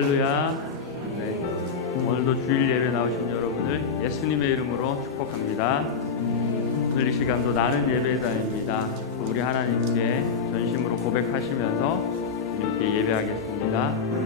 할렐루야. 네, 오늘도 주일 예배 나오신 여러분을 예수님의 이름으로 축복합니다. 오늘 이 시간도 나는 예배자입니다. 우리 하나님께 전심으로 고백하시면서 주님께 예배하겠습니다.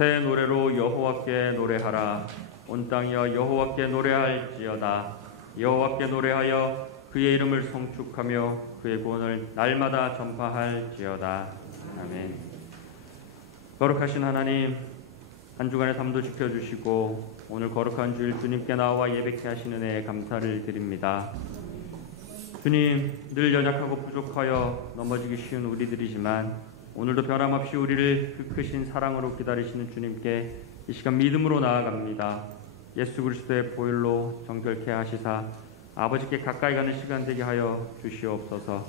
새 노래로 여호와께 노래하라. 온 땅이여 여호와께 노래할지어다. 여호와께 노래하여 그의 이름을 송축하며 그의 구원을 날마다 전파할지어다. 아멘. 거룩하신 하나님, 한 주간의 삶도 지켜주시고 오늘 거룩한 주일 주님께 나와 예배케 하시는 은혜에 감사를 드립니다. 주님, 늘 연약하고 부족하여 넘어지기 쉬운 우리들이지만 오늘도 변함없이 우리를 그 크신 사랑으로 기다리시는 주님께 이 시간 믿음으로 나아갑니다. 예수 그리스도의 보혈로 정결케 하시사 아버지께 가까이 가는 시간 되게 하여 주시옵소서.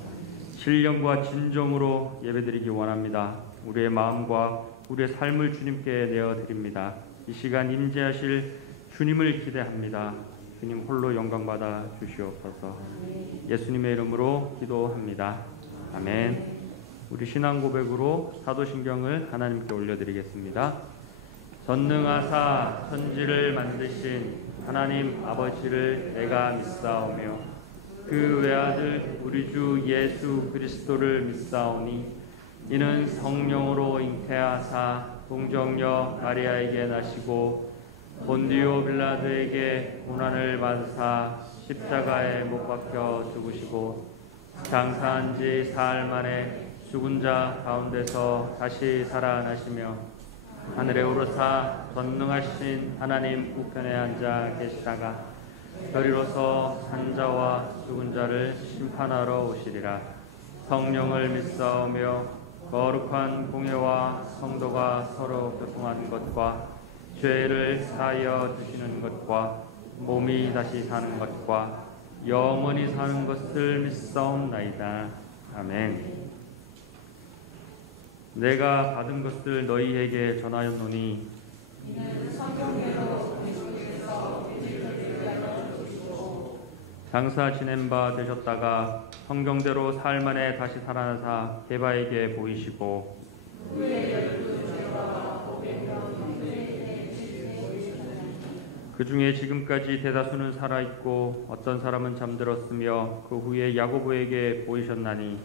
신령과 진정으로 예배드리기 원합니다. 우리의 마음과 우리의 삶을 주님께 내어드립니다. 이 시간 임재하실 주님을 기대합니다. 주님 홀로 영광받아 주시옵소서. 예수님의 이름으로 기도합니다. 아멘. 우리 신앙 고백으로 사도신경을 하나님께 올려드리겠습니다. 전능하사 천지를 만드신 하나님 아버지를 내가 믿사오며 그 외아들 우리 주 예수 그리스도를 믿사오니 이는 성령으로 잉태하사 동정녀 마리아에게 나시고 본디오 빌라도에게 고난을 받으사 십자가에 못 박혀 죽으시고 장사한 지 사흘 만에 죽은 자 가운데서 다시 살아나시며 하늘에 오르사 전능하신 하나님 우편에 앉아 계시다가 저리로서 산자와 죽은 자를 심판하러 오시리라. 성령을 믿사오며 거룩한 공회와 성도가 서로 교통하는 것과 죄를 사하여 주시는 것과 몸이 다시 사는 것과 영원히 사는 것을 믿사옵나이다. 아멘. 내가 받은 것을 너희에게 전하였노니 장사 지낸 바 되셨다가 성경대로 사흘 만에 다시 살아나사 게바에게 보이시고 그 중에 지금까지 대다수는 살아있고 어떤 사람은 잠들었으며 그 후에 야고보에게 보이셨나니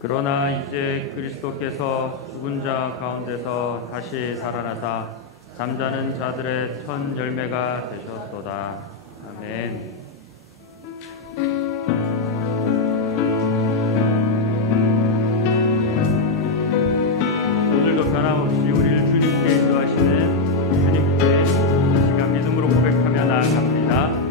그러나 이제 그리스도께서 죽은 자 가운데서 다시 살아나사 잠자는 자들의 첫 열매가 되셨도다. 아멘. 오늘도 변함없이 우리를 주님께 인도하시는 주님께 이 시간 믿음으로 고백하며 나아갑니다.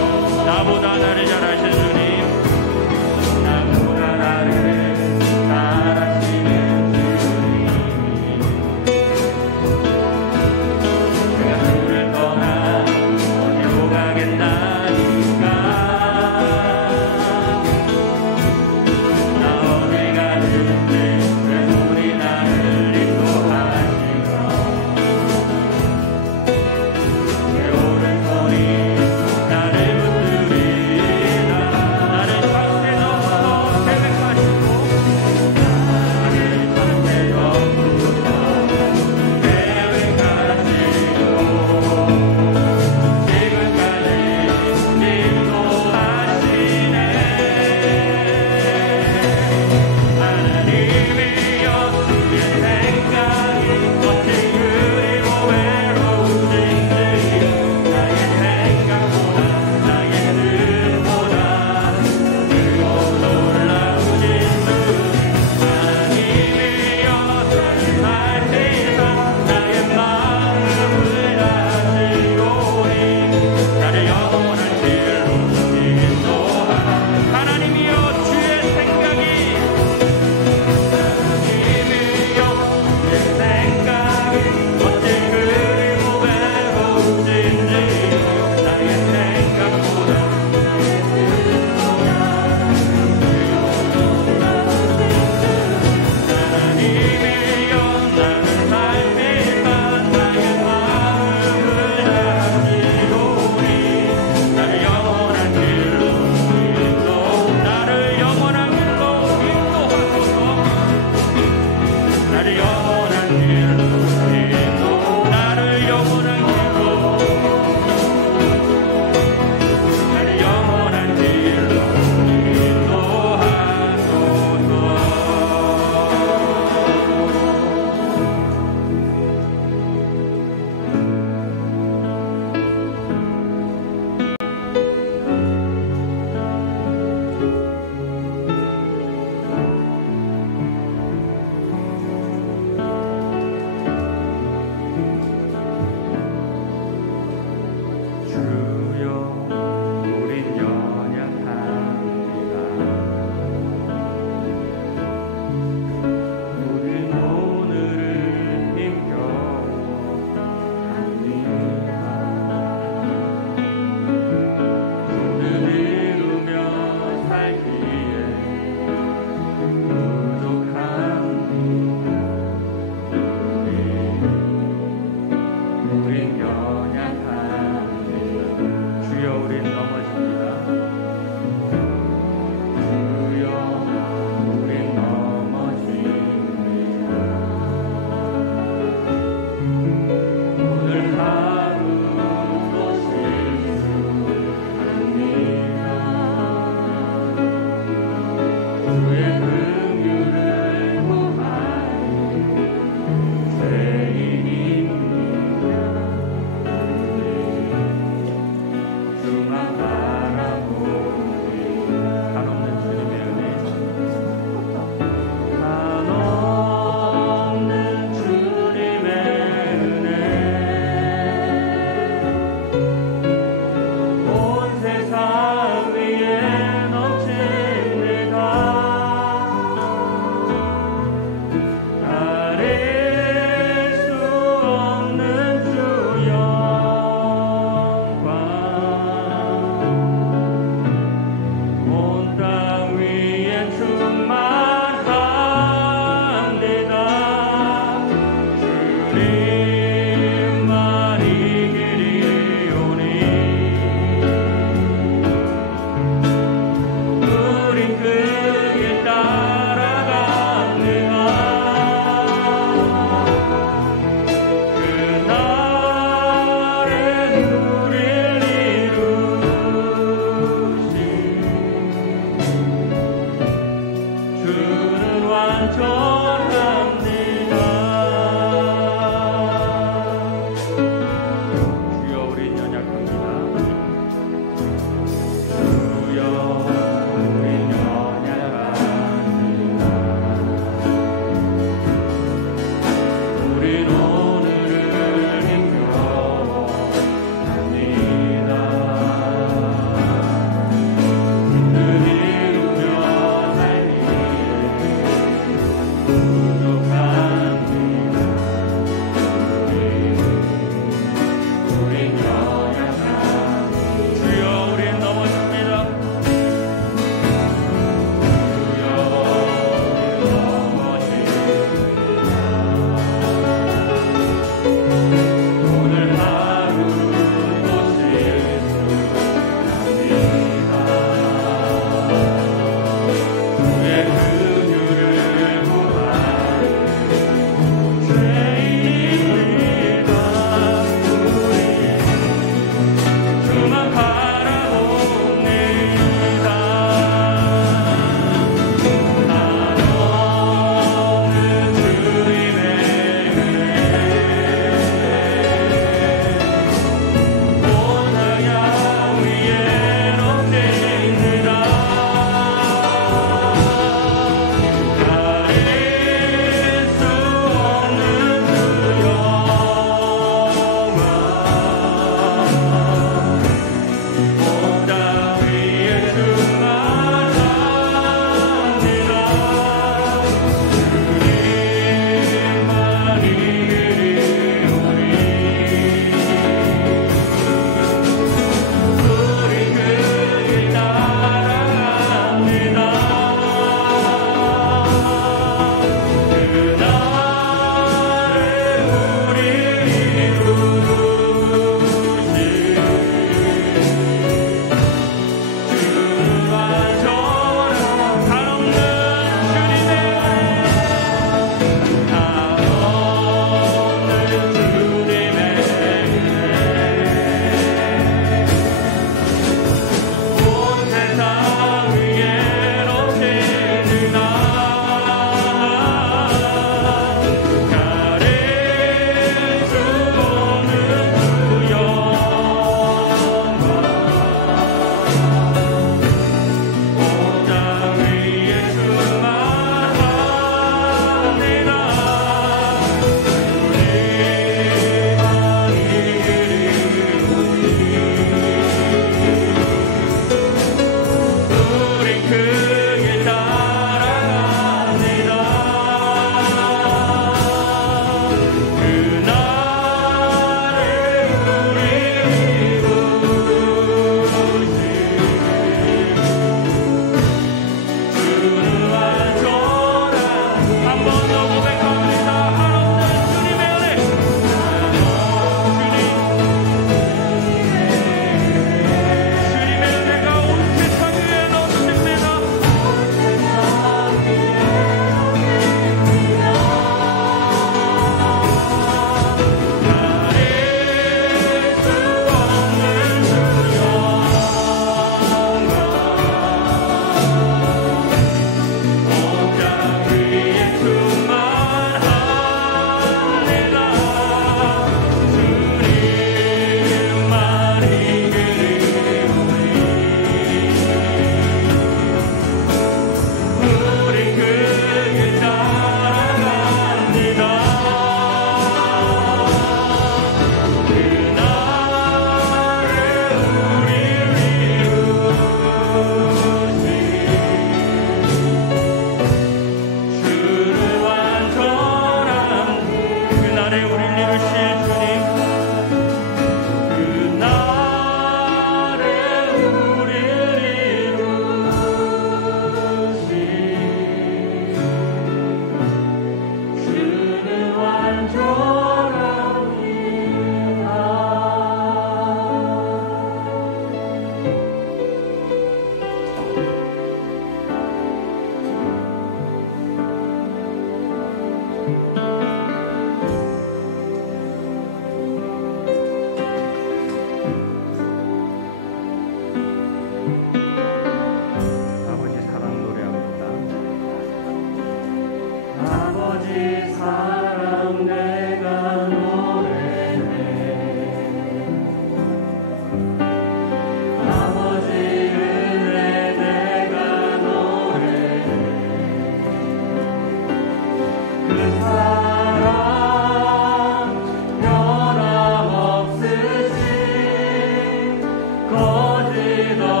사랑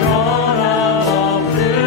변함없으신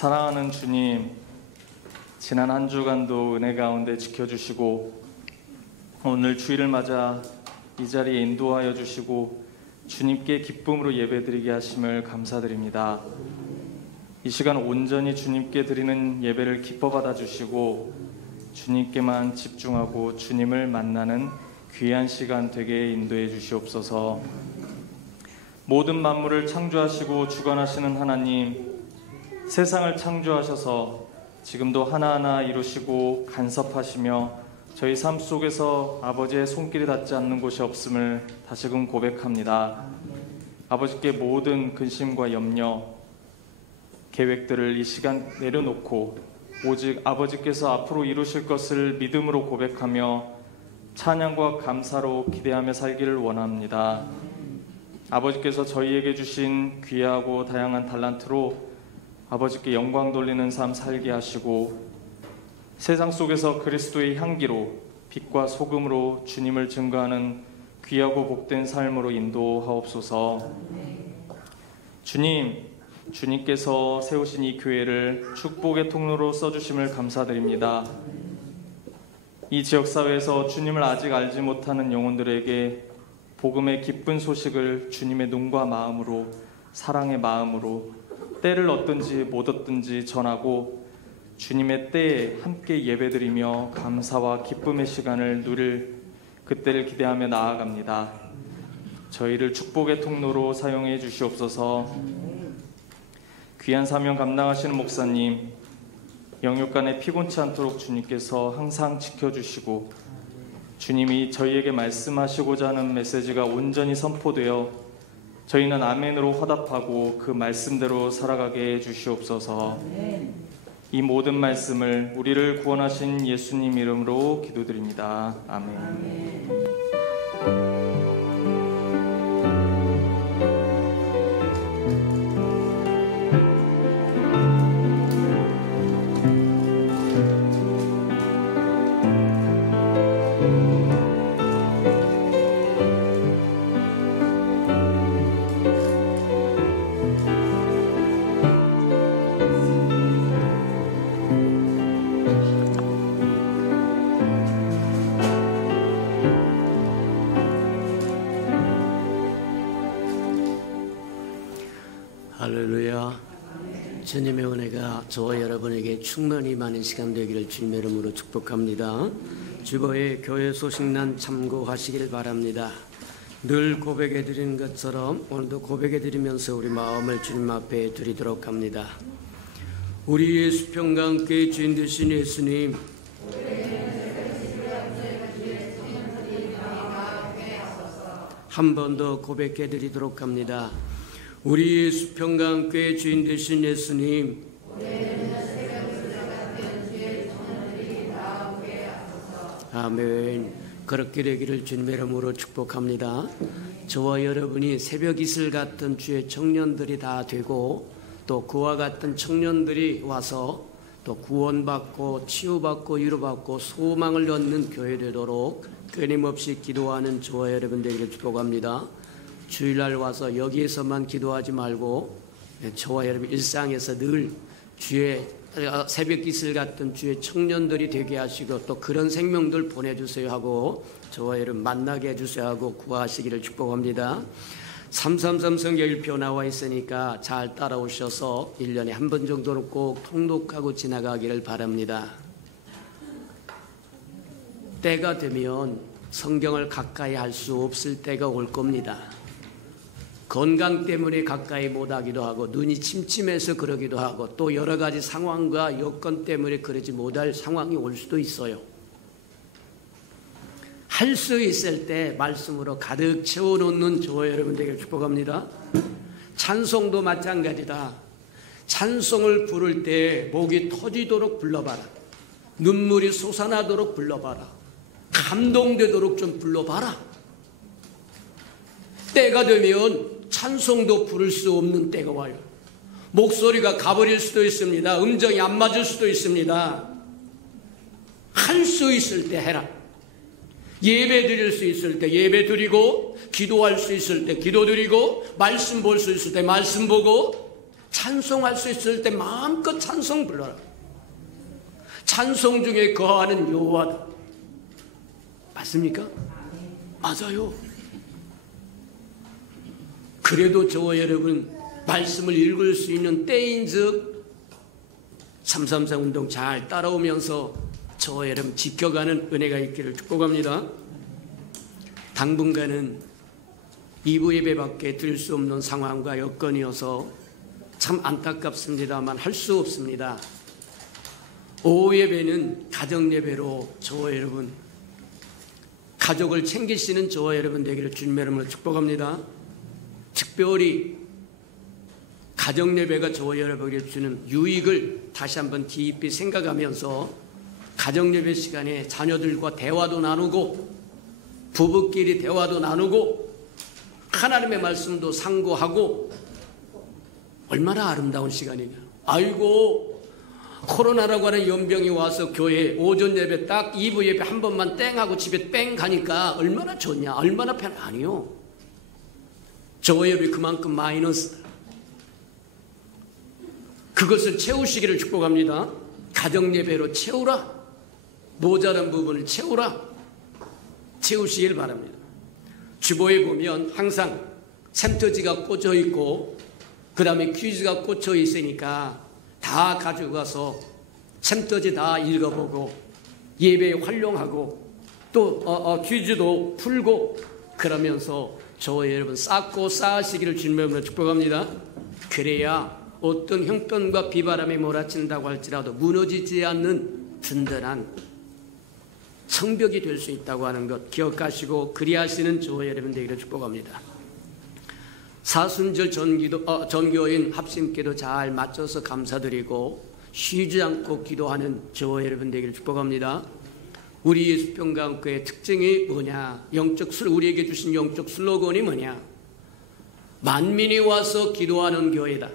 사랑하는 주님, 지난 한 주간도 은혜 가운데 지켜주시고 오늘 주일을 맞아 이 자리에 인도하여 주시고 주님께 기쁨으로 예배드리게 하심을 감사드립니다. 이 시간 온전히 주님께 드리는 예배를 기뻐 받아주시고 주님께만 집중하고 주님을 만나는 귀한 시간 되게 인도해 주시옵소서. 모든 만물을 창조하시고 주관하시는 하나님, 세상을 창조하셔서 지금도 하나하나 이루시고 간섭하시며 저희 삶 속에서 아버지의 손길이 닿지 않는 곳이 없음을 다시금 고백합니다. 아버지께 모든 근심과 염려, 계획들을 이 시간 내려놓고 오직 아버지께서 앞으로 이루실 것을 믿음으로 고백하며 찬양과 감사로 기대하며 살기를 원합니다. 아버지께서 저희에게 주신 귀하고 다양한 달란트로 아버지께 영광 돌리는 삶 살게 하시고 세상 속에서 그리스도의 향기로 빛과 소금으로 주님을 증거하는 귀하고 복된 삶으로 인도하옵소서. 주님께서 세우신 이 교회를 축복의 통로로 써주심을 감사드립니다. 이 지역사회에서 주님을 아직 알지 못하는 영혼들에게 복음의 기쁜 소식을 주님의 눈과 마음으로, 사랑의 마음으로 때를 얻든지 못 얻든지 전하고 주님의 때에 함께 예배드리며 감사와 기쁨의 시간을 누릴 그때를 기대하며 나아갑니다. 저희를 축복의 통로로 사용해 주시옵소서. 귀한 사명 감당하시는 목사님, 영육간에 피곤치 않도록 주님께서 항상 지켜주시고 주님이 저희에게 말씀하시고자 하는 메시지가 온전히 선포되어 저희는 아멘으로 화답하고 그 말씀대로 살아가게 해주시옵소서. 이 모든 말씀을 우리를 구원하신 예수님 이름으로 기도드립니다. 아멘. 할렐루야. 주님의 은혜가 저와 여러분에게 충만히 많은 시간 되기를 주님의 이름으로 축복합니다. 주보의 교회 소식난 참고하시길 바랍니다. 늘 고백해 드리는 것처럼 오늘도 고백해 드리면서 우리 마음을 주님 앞에 드리도록 합니다. 우리의 수평강교회 주인 되신 예수님, 한 번 더 고백해 드리도록 합니다. 우리 수평강교회 주인 되신 예수님, 아멘. 그렇게 되기를 주님의 이름으로 축복합니다. 저와 여러분이 새벽 이슬 같은 주의 청년들이 다 되고 또 그와 같은 청년들이 와서 또 구원받고 치유받고 위로받고 소망을 얻는 교회 되도록 끊임없이 기도하는 저와 여러분 되기를 축복합니다. 주일날 와서 여기에서만 기도하지 말고 저와 여러분 일상에서 늘 주의 새벽 이슬 같은 주의 청년들이 되게 하시고 또 그런 생명들 보내주세요 하고 저와 여러분 만나게 해주세요 하고 구하시기를 축복합니다. 333 성경일표 나와 있으니까 잘 따라오셔서 1년에 한 번 정도는 꼭 통독하고 지나가기를 바랍니다. 때가 되면 성경을 가까이 할 수 없을 때가 올 겁니다. 건강 때문에 가까이 못하기도 하고 눈이 침침해서 그러기도 하고 또 여러 가지 상황과 여건 때문에 그러지 못할 상황이 올 수도 있어요. 할 수 있을 때 말씀으로 가득 채워놓는 저와 여러분들에게 축복합니다. 찬송도 마찬가지다. 찬송을 부를 때 목이 터지도록 불러봐라. 눈물이 솟아나도록 불러봐라. 감동되도록 좀 불러봐라. 때가 되면 찬송도 부를 수 없는 때가 와요. 목소리가 가버릴 수도 있습니다. 음정이 안 맞을 수도 있습니다. 할 수 있을 때 해라. 예배 드릴 수 있을 때 예배 드리고, 기도할 수 있을 때 기도 드리고, 말씀 볼 수 있을 때 말씀 보고, 찬송할 수 있을 때 마음껏 찬송 불러라. 찬송 중에 거하는 여호와다. 맞습니까? 맞아요. 그래도 저와 여러분 말씀을 읽을 수 있는 때인즉 333 운동 잘 따라오면서 저와 여러분 지켜가는 은혜가 있기를 축복합니다. 당분간은 2부 예배밖에 드릴 수 없는 상황과 여건이어서 참 안타깝습니다만 할 수 없습니다. 오후 예배는 가정 예배로 저와 여러분 가족을 챙기시는 저와 여러분 되기를 주님의 이름으로 축복합니다. 특별히 가정 예배가 저와 여러분에게 주는 유익을 다시 한번 깊이 생각하면서 가정 예배 시간에 자녀들과 대화도 나누고 부부끼리 대화도 나누고 하나님의 말씀도 상고하고 얼마나 아름다운 시간이냐. 아이고 코로나라고 하는 연병이 와서 교회 오전 예배 딱 2부 예배 한 번만 땡 하고 집에 뺑 가니까 얼마나 좋냐, 얼마나 편. 아니요, 저와 예배 그만큼 마이너스다. 그것을 채우시기를 축복합니다. 가정 예배로 채우라. 모자란 부분을 채우라. 채우시길 바랍니다. 주보에 보면 항상 샘터지가 꽂혀 있고 그 다음에 퀴즈가 꽂혀 있으니까 다 가지고 가서 샘터지 다 읽어보고 예배에 활용하고 또 퀴즈도 풀고 그러면서 저와 여러분 쌓고 쌓으시기를 주님으로 축복합니다. 그래야 어떤 형편과 비바람이 몰아친다고 할지라도 무너지지 않는 든든한 성벽이 될 수 있다고 하는 것 기억하시고 그리하시는 저와 여러분 되기를 축복합니다. 사순절 전교인 합심기도 잘 맞춰서 감사드리고 쉬지 않고 기도하는 저와 여러분 되기를 축복합니다. 우리 예수평강교회의 특징이 뭐냐? 우리에게 주신 영적 슬로건이 뭐냐? 만민이 와서 기도하는 교회다.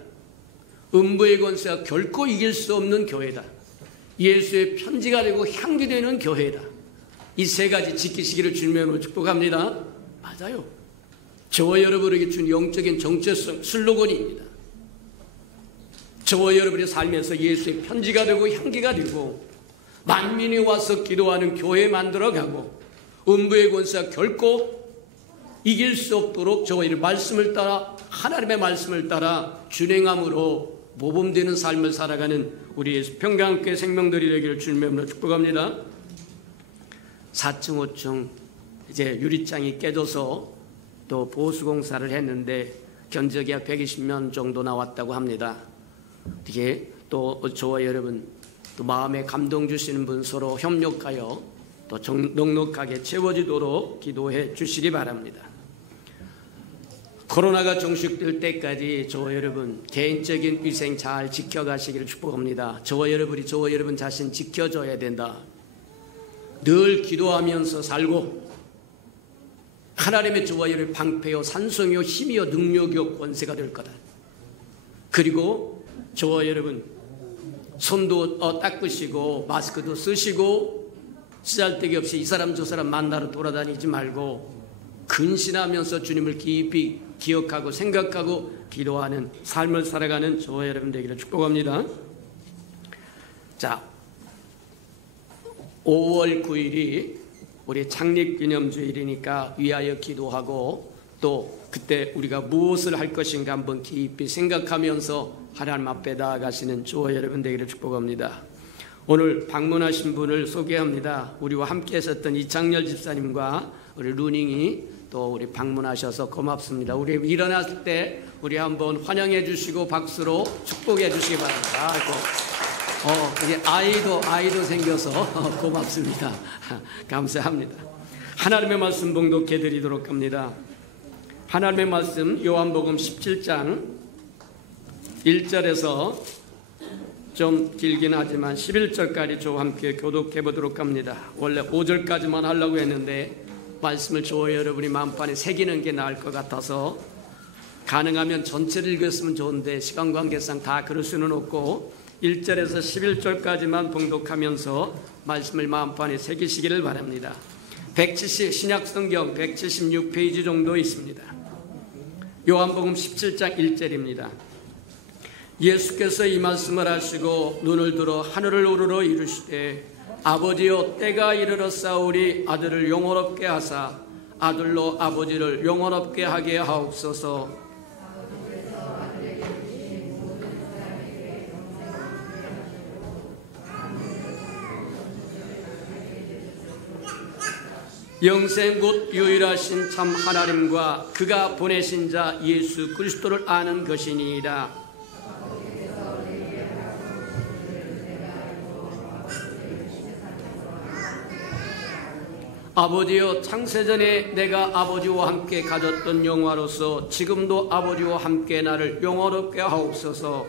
음부의 권세가 결코 이길 수 없는 교회다. 예수의 편지가 되고 향기 되는 교회다. 이 세 가지 지키시기를 주님으로 축복합니다. 맞아요. 저와 여러분에게 준 영적인 정체성 슬로건입니다. 저와 여러분의 삶에서 예수의 편지가 되고 향기가 되고 만민이 와서 기도하는 교회 만들어가고 음부의 권세가 결코 이길 수 없도록 저와 여러분의 말씀을 따라 하나님의 말씀을 따라 준행함으로 모범되는 삶을 살아가는 우리 예수 평강교회 생명들이 되기를 주님으로 축복합니다. 4층 5층 이제 유리창이 깨져서 또 보수공사를 했는데 견적이 120명 정도 나왔다고 합니다. 이게 또 저와 여러분 또 마음에 감동 주시는 분 서로 협력하여 또 넉넉하게 채워지도록 기도해 주시기 바랍니다. 코로나가 종식될 때까지 저와 여러분 개인적인 위생 잘 지켜가시기를 축복합니다. 저와 여러분 자신 지켜줘야 된다. 늘 기도하면서 살고 하나님의 저와 여러분 방패요 산성이요 힘이요 능력이요 권세가 될 거다. 그리고 저와 여러분 손도 닦으시고 마스크도 쓰시고 쓰잘데기 없이 이 사람 저 사람 만나러 돌아다니지 말고 근신하면서 주님을 깊이 기억하고 생각하고 기도하는 삶을 살아가는 저와 여러분 되기를 축복합니다. 자, 5월 9일이 우리 창립기념주일이니까 위하여 기도하고 또 그때 우리가 무엇을 할 것인가 한번 깊이 생각하면서 하나님 앞에 나아가시는 저와 여러분 되기를 축복합니다. 오늘 방문하신 분을 소개합니다. 우리와 함께 했었던 이창렬 집사님과 우리 루닝이 또 우리 방문하셔서 고맙습니다. 우리 일어났을 때 우리 한번 환영해 주시고 박수로 축복해 주시기 바랍니다. 이게 아이도 생겨서 고맙습니다. 감사합니다. 하나님의 말씀 봉독해 드리도록 합니다. 하나님의 말씀 요한복음 17장 1절에서 좀 길긴 하지만 11절까지 저와 함께 교독해 보도록 합니다. 원래 5절까지만 하려고 했는데 말씀을 저와 여러분이 마음판에 새기는 게 나을 것 같아서 가능하면 전체를 읽었으면 좋은데 시간 관계상 다 그럴 수는 없고 1절에서 11절까지만 봉독하면서 말씀을 마음판에 새기시기를 바랍니다. 신약성경 176페이지 정도 있습니다. 요한복음 17장 1절입니다. 예수께서 이 말씀을 하시고 눈을 들어 하늘을 우러러 이르시되 아버지여 때가 이르렀사오니 아들을 영원롭게 하사 아들로 아버지를 영원롭게 하게 하옵소서. 영생 곧 유일하신 참 하나님과 그가 보내신 자 예수 그리스도를 아는 것이니이다. 아버지여 창세전에 내가 아버지와 함께 가졌던 영화로서 지금도 아버지와 함께 나를 영원롭게 하옵소서.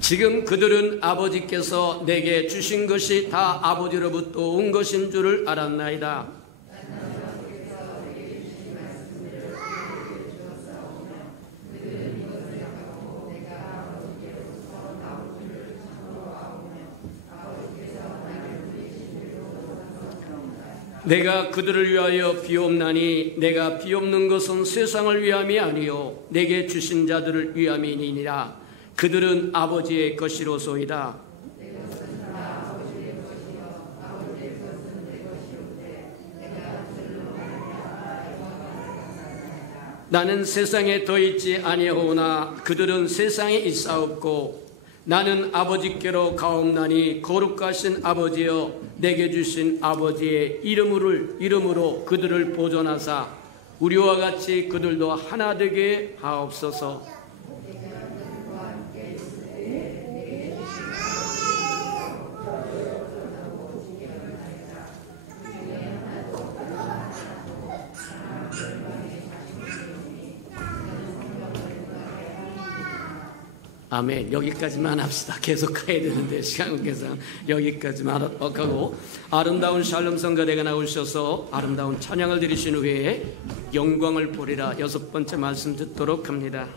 지금 그들은 아버지께서 내게 주신 것이 다 아버지로부터 온 것인 줄을 알았나이다. 내가 그들을 위하여 비옵나니 내가 비옵는 것은 세상을 위함이 아니요 내게 주신 자들을 위함이니라. 그들은 아버지의 것이로소이다. 나는 세상에 더 있지 아니하오나 그들은 세상에 있사옵고 나는 아버지께로 가옵나니 거룩하신 아버지여 내게 주신 아버지의 이름으로 그들을 보존하사 우리와 같이 그들도 하나 되게 하옵소서. 아멘. 여기까지만 합시다. 계속 가야 되는데 시간 계산 여기까지만 하고 아름다운 샬롬 성가대가 나오셔서 아름다운 찬양을 드리신 후에 영광을 보리라 6번째 말씀 듣도록 합니다.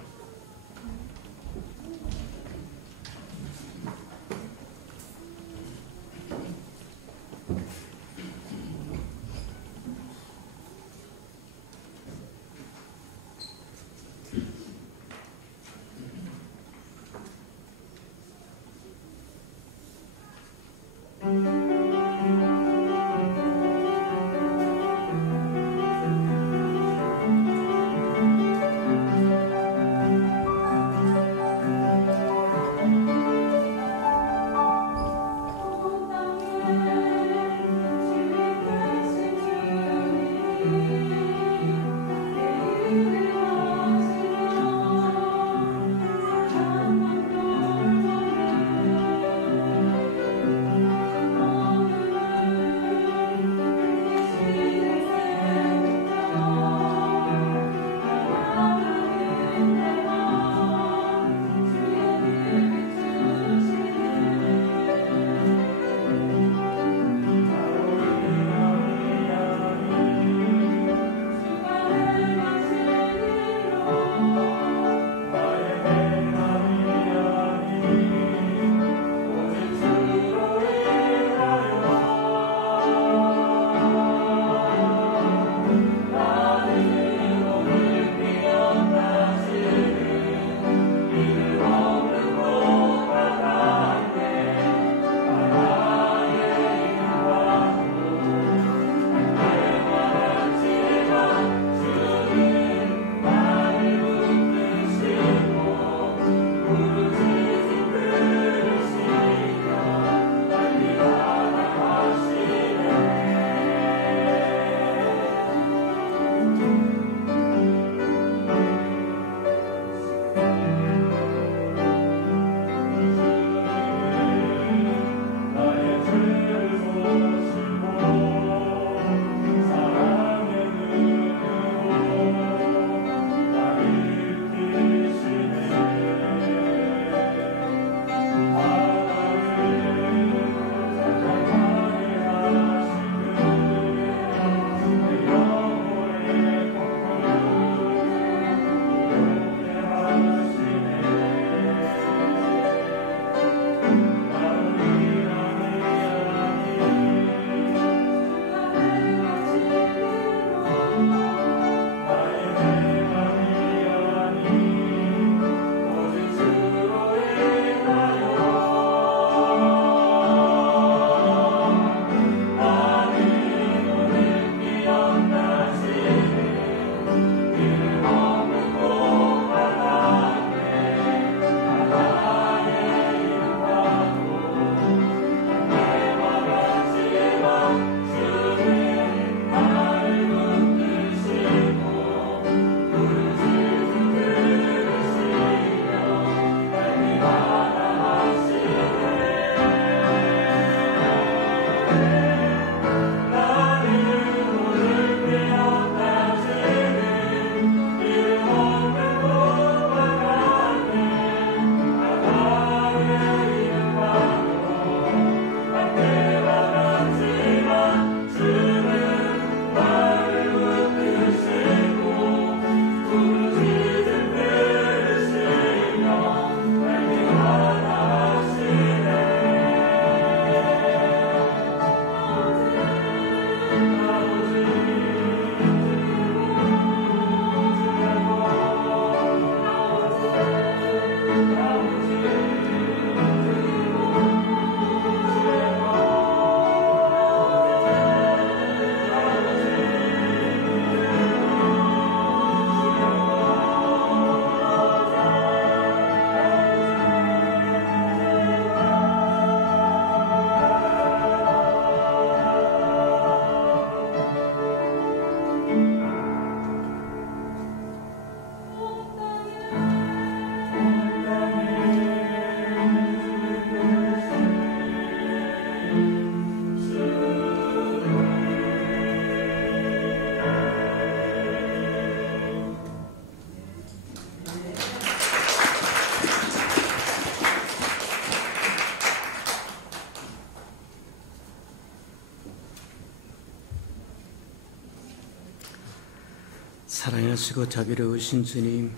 사랑하시고 자비로우신 주님,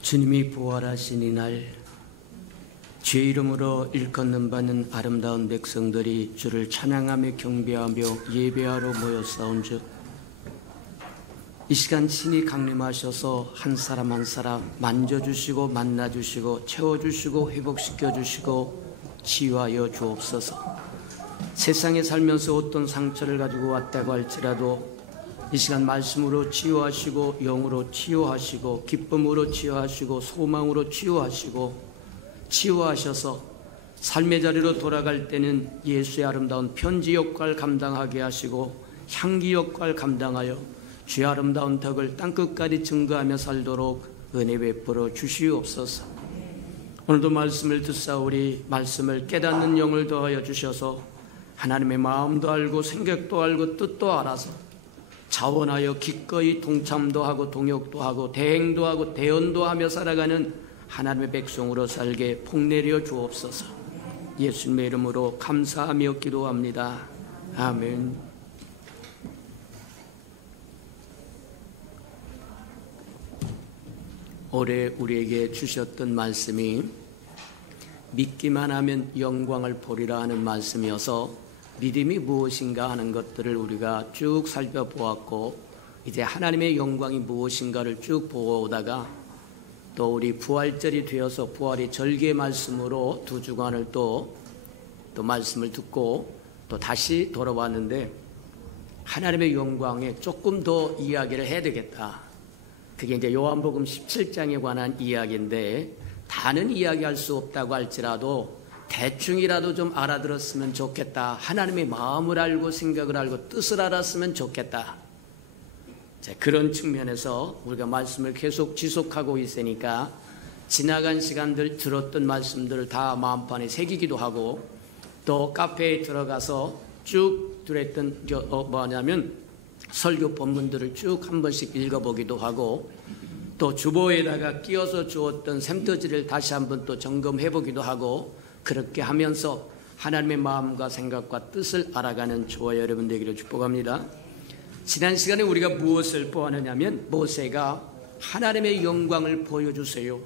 주님이 부활하신 이날 죄 이름으로 일컫는 받는 아름다운 백성들이 주를 찬양하며 경배하며 예배하러 모여싸운즉 이 시간 친히 강림하셔서 한 사람 한 사람 만져주시고 만나주시고 채워주시고 회복시켜주시고 치유하여 주옵소서. 세상에 살면서 어떤 상처를 가지고 왔다고 할지라도 이 시간 말씀으로 치유하시고 영으로 치유하시고 기쁨으로 치유하시고 소망으로 치유하시고 치유하셔서 삶의 자리로 돌아갈 때는 예수의 아름다운 편지 역할 감당하게 하시고 향기 역할 감당하여 주의 아름다운 덕을 땅끝까지 증거하며 살도록 은혜 베풀어 주시옵소서. 오늘도 말씀을 듣사오리 말씀을 깨닫는 영을 더하여 주셔서 하나님의 마음도 알고 생각도 알고 뜻도 알아서 자원하여 기꺼이 동참도 하고 동역도 하고 대행도 하고 대언도 하며 살아가는 하나님의 백성으로 살게 복내려 주옵소서. 예수님의 이름으로 감사하며 기도합니다. 아멘. 올해 우리에게 주셨던 말씀이 믿기만 하면 영광을 보리라 하는 말씀이어서 믿음이 무엇인가 하는 것들을 우리가 쭉 살펴보았고 이제 하나님의 영광이 무엇인가를 쭉 보다가 또 우리 부활절이 되어서 부활의 절기의 말씀으로 두 주간을 또 말씀을 듣고 또 다시 돌아왔는데 하나님의 영광에 조금 더 이야기를 해야 되겠다. 그게 이제 요한복음 17장에 관한 이야기인데 다는 이야기할 수 없다고 할지라도 대충이라도 좀 알아들었으면 좋겠다. 하나님의 마음을 알고 생각을 알고 뜻을 알았으면 좋겠다. 그런 측면에서 우리가 말씀을 계속 지속하고 있으니까 지나간 시간들 들었던 말씀들을 다 마음판에 새기기도 하고 또 카페에 들어가서 쭉 들었던 뭐냐면 설교 본문들을 쭉 한 번씩 읽어보기도 하고 또 주보에다가 끼워서 주었던 샘터지를 다시 한번 또 점검해보기도 하고 그렇게 하면서 하나님의 마음과 생각과 뜻을 알아가는 저와 여러분 되기를 축복합니다. 지난 시간에 우리가 무엇을 보았느냐면 모세가 하나님의 영광을 보여주세요.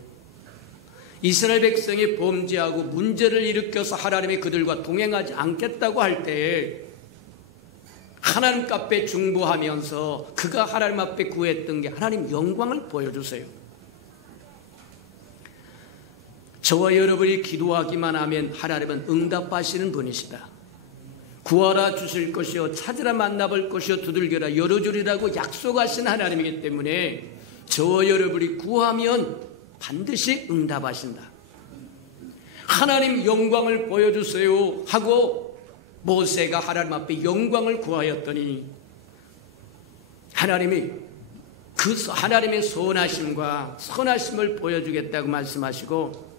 이스라엘 백성이 범죄하고 문제를 일으켜서 하나님이 그들과 동행하지 않겠다고 할 때 하나님 앞에 중보하면서 그가 하나님 앞에 구했던 게 하나님 영광을 보여주세요. 저와 여러분이 기도하기만 하면 하나님은 응답하시는 분이시다. 구하라 주실 것이요 찾으라 만나볼 것이요 두들겨라 열어주리라고 약속하신 하나님이기 때문에 저와 여러분이 구하면 반드시 응답하신다. 하나님 영광을 보여주세요 하고 모세가 하나님 앞에 영광을 구하였더니 하나님이 그 하나님의 선하심과 선하심을 보여주겠다고 말씀하시고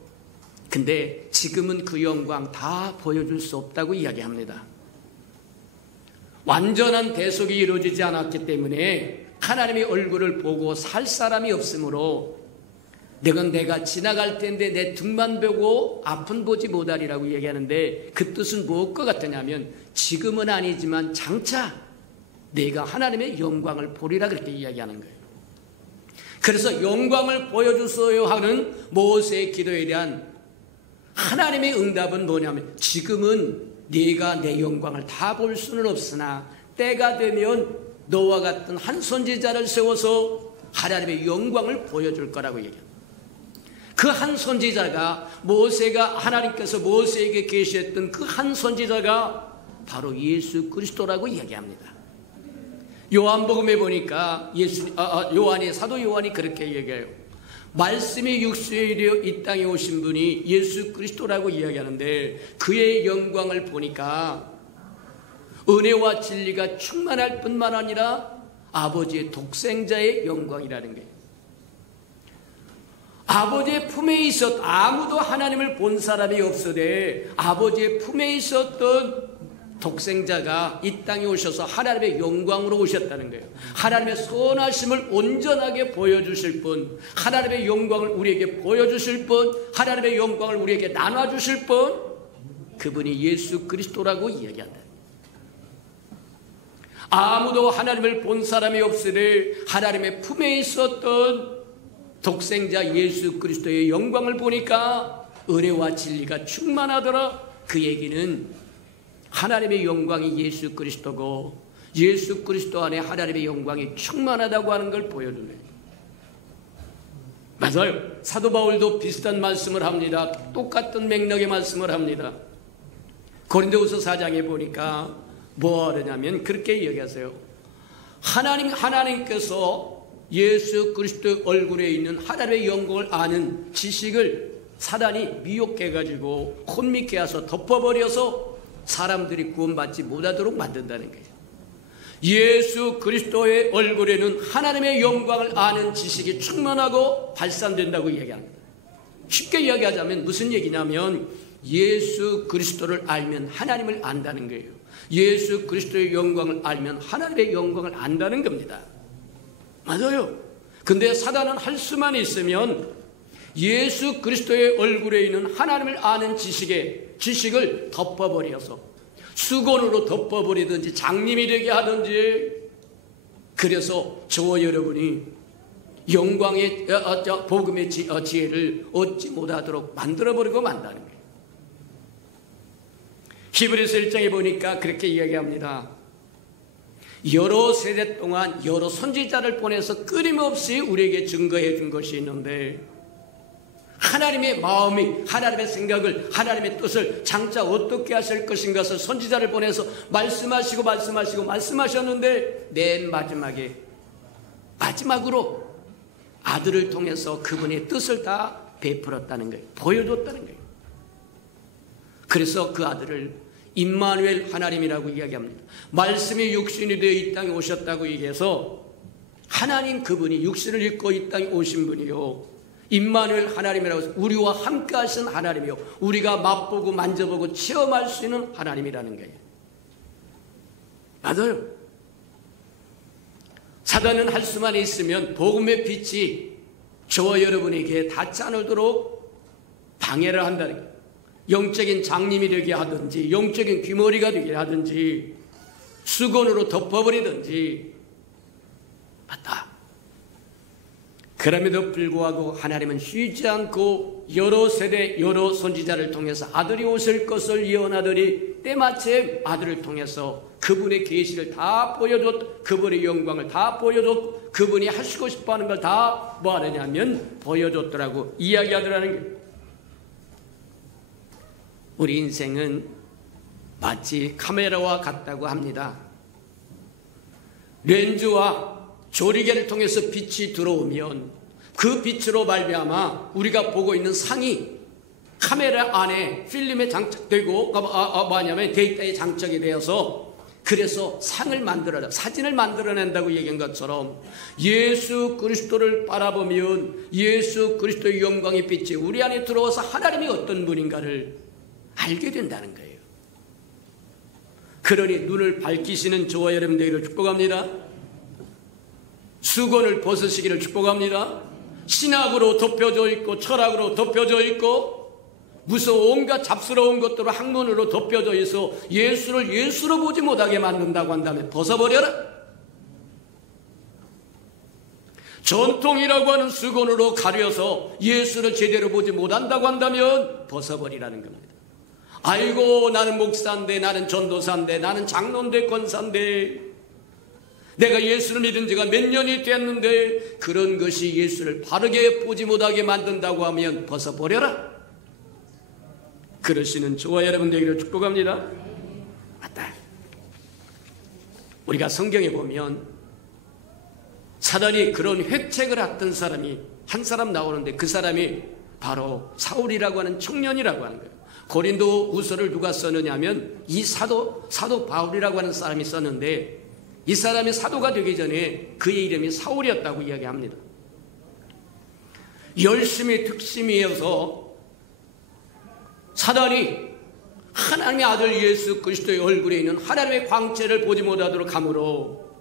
근데 지금은 그 영광 다 보여줄 수 없다고 이야기합니다. 완전한 대속이 이루어지지 않았기 때문에 하나님의 얼굴을 보고 살 사람이 없으므로 내가 지나갈 텐데 내 등만 보고 앞은 보지 못하리라고 얘기하는데 그 뜻은 무엇과 같으냐면 지금은 아니지만 장차 내가 하나님의 영광을 보리라 그렇게 이야기하는 거예요. 그래서 영광을 보여주소요 하는 모세의 기도에 대한 하나님의 응답은 뭐냐면 지금은 네가 내 영광을 다 볼 수는 없으나 때가 되면 너와 같은 한 선지자를 세워서 하나님의 영광을 보여줄 거라고 얘기합니다. 그 한 선지자가 모세가 하나님께서 모세에게 계시했던 그 한 선지자가 바로 예수 그리스도라고 이야기합니다. 요한복음에 보니까 요한이 사도 요한이 그렇게 얘기해요. 말씀이 육신이 되어 이 땅에 오신 분이 예수 그리스도라고 이야기하는데 그의 영광을 보니까 은혜와 진리가 충만할 뿐만 아니라 아버지의 독생자의 영광이라는 거예요. 아버지의 품에 아무도 하나님을 본 사람이 없으되 아버지의 품에 있었던 독생자가 이 땅에 오셔서 하나님의 영광으로 오셨다는 거예요. 하나님의 선하심을 온전하게 보여주실 분, 하나님의 영광을 우리에게 보여주실 분, 하나님의 영광을 우리에게 나눠주실 분, 그분이 예수 그리스도라고 이야기한다. 아무도 하나님을 본 사람이 없으되 하나님의 품에 있었던 독생자 예수 그리스도의 영광을 보니까 은혜와 진리가 충만하더라. 그 얘기는 하나님의 영광이 예수 그리스도고 예수 그리스도 안에 하나님의 영광이 충만하다고 하는 걸 보여주네. 맞아요. 사도 바울도 비슷한 말씀을 합니다. 똑같은 맥락의 말씀을 합니다. 고린도후서 4장에 보니까 뭐 하느냐면 그렇게 얘기하세요. 하나님께서 예수 그리스도 얼굴에 있는 하나님의 영광을 아는 지식을 사단이 미혹해가지고 콘미케 해서 덮어버려서 사람들이 구원받지 못하도록 만든다는 거예요. 예수 그리스도의 얼굴에는 하나님의 영광을 아는 지식이 충만하고 발산된다고 이야기합니다. 쉽게 이야기하자면 무슨 얘기냐면 예수 그리스도를 알면 하나님을 안다는 거예요. 예수 그리스도의 영광을 알면 하나님의 영광을 안다는 겁니다. 맞아요. 근데 사단은 할 수만 있으면 예수 그리스도의 얼굴에 있는 하나님을 아는 지식을 덮어버려서 수건으로 덮어버리든지 장님이 되게 하든지, 그래서 저와 여러분이 영광의 복음의 지혜를 얻지 못하도록 만들어버리고 만다는 거예요. 히브리서 1장에 보니까 그렇게 이야기합니다. 여러 세대 동안 여러 선지자를 보내서 끊임없이 우리에게 증거해 준 것이 있는데, 하나님의 마음이, 하나님의 생각을, 하나님의 뜻을 장차 어떻게 하실 것인가를 선지자를 보내서 말씀하셨는데 맨 마지막으로 아들을 통해서 그분의 뜻을 다 베풀었다는 거예요. 보여줬다는 거예요. 그래서 그 아들을 임마누엘 하나님이라고 이야기합니다. 말씀이 육신이 되어 이 땅에 오셨다고 얘기해서 하나님 그분이 육신을 입고 이 땅에 오신 분이요, 임마누엘 하나님이라고 해서 우리와 함께 하신 하나님이요, 우리가 맛보고 만져보고 체험할 수 있는 하나님이라는 거예요. 맞아요. 사단은 할 수만 있으면 복음의 빛이 저와 여러분에게 닿지 않도록 방해를 한다는 거예요. 영적인 장님이 되게 하든지, 영적인 귀머리가 되게 하든지, 수건으로 덮어버리든지. 맞다. 그럼에도 불구하고 하나님은 쉬지 않고 여러 세대 여러 선지자를 통해서 아들이 오실 것을 예언하더니 때마침 아들을 통해서 그분의 계시를 다 보여줬, 그분의 영광을 다 보여줬, 그분이 하시고 싶어하는 걸 다 뭐 하느냐면 보여줬더라고 이야기하더라는 거예요. 우리 인생은 마치 카메라와 같다고 합니다. 렌즈와 조리개를 통해서 빛이 들어오면 그 빛으로 말미암아 우리가 보고 있는 상이 카메라 안에 필름에 장착되고 뭐냐면 데이터에 장착이 되어서 그래서 사진을 만들어낸다고 얘기한 것처럼 예수 그리스도를 바라보면 예수 그리스도의 영광의 빛이 우리 안에 들어와서 하나님이 어떤 분인가를 알게 된다는 거예요. 그러니 눈을 밝히시는 저와 여러분들을 축복합니다. 수건을 벗으시기를 축복합니다. 신학으로 덮여져 있고 철학으로 덮여져 있고 무서운 온갖 잡스러운 것들로 학문으로 덮여져 있어 예수를 예수로 보지 못하게 만든다고 한다면 벗어버려라. 전통이라고 하는 수건으로 가려서 예수를 제대로 보지 못한다고 한다면 벗어버리라는 겁니다. 아이고 나는 목사인데, 나는 전도사인데, 나는 장로인데, 권사인데, 내가 예수를 믿은 지가 몇 년이 됐는데 그런 것이 예수를 바르게 보지 못하게 만든다고 하면 벗어버려라. 그러시는 저와 여러분 되기를 축복합니다. 맞다. 우리가 성경에 보면 사단이 그런 획책을 했던 사람이 한 사람 나오는데 그 사람이 바로 사울이라고 하는 청년이라고 하는 거예요. 고린도 후서를 누가 썼느냐 하면 이 사도 바울이라고 하는 사람이 썼는데 이 사람이 사도가 되기 전에 그의 이름이 사울이었다고 이야기합니다. 열심히 특심이어서 사단이 하나님의 아들 예수 그리스도의 얼굴에 있는 하나님의 광채를 보지 못하도록 함으로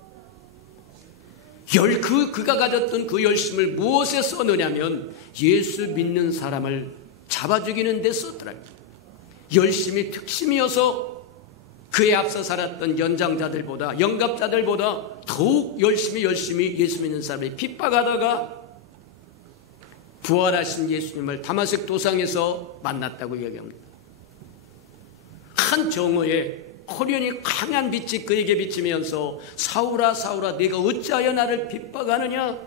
그가 가졌던 그 열심을 무엇에 썼느냐면 예수 믿는 사람을 잡아 죽이는 데 썼더라고요. 열심히 특심이어서 그에 앞서 살았던 연장자들보다, 영갑자들보다 더욱 열심히 예수 믿는 사람이 핍박하다가 부활하신 예수님을 다마색 도상에서 만났다고 이야기합니다. 한 정오에 호련히 강한 빛이 그에게 비치면서 사울아 사울아 내가 어찌하여 나를 핍박하느냐?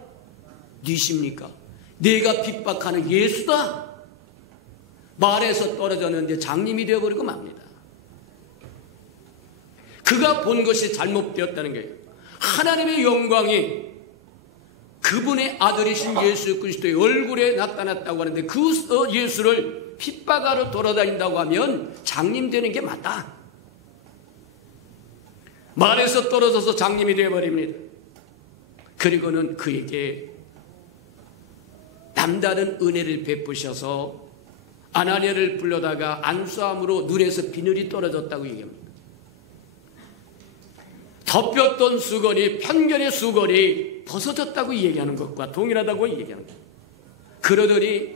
니십니까? 내가 핍박하는 예수다. 말에서 떨어졌는데 장님이 되어버리고 맙니다. 그가 본 것이 잘못되었다는 거예요. 하나님의 영광이 그분의 아들이신 예수 그리스도의 얼굴에 나타났다고 하는데 그 예수를 핍박하러 돌아다닌다고 하면 장님 되는 게 맞다. 말에서 떨어져서 장님이 되어버립니다. 그리고는 그에게 남다른 은혜를 베푸셔서 아나니아를 불러다가 안수함으로 눈에서 비늘이 떨어졌다고 얘기합니다. 덮였던 수건이, 편견의 수건이 벗어졌다고 얘기하는 것과 동일하다고 얘기하는 거예요. 그러더니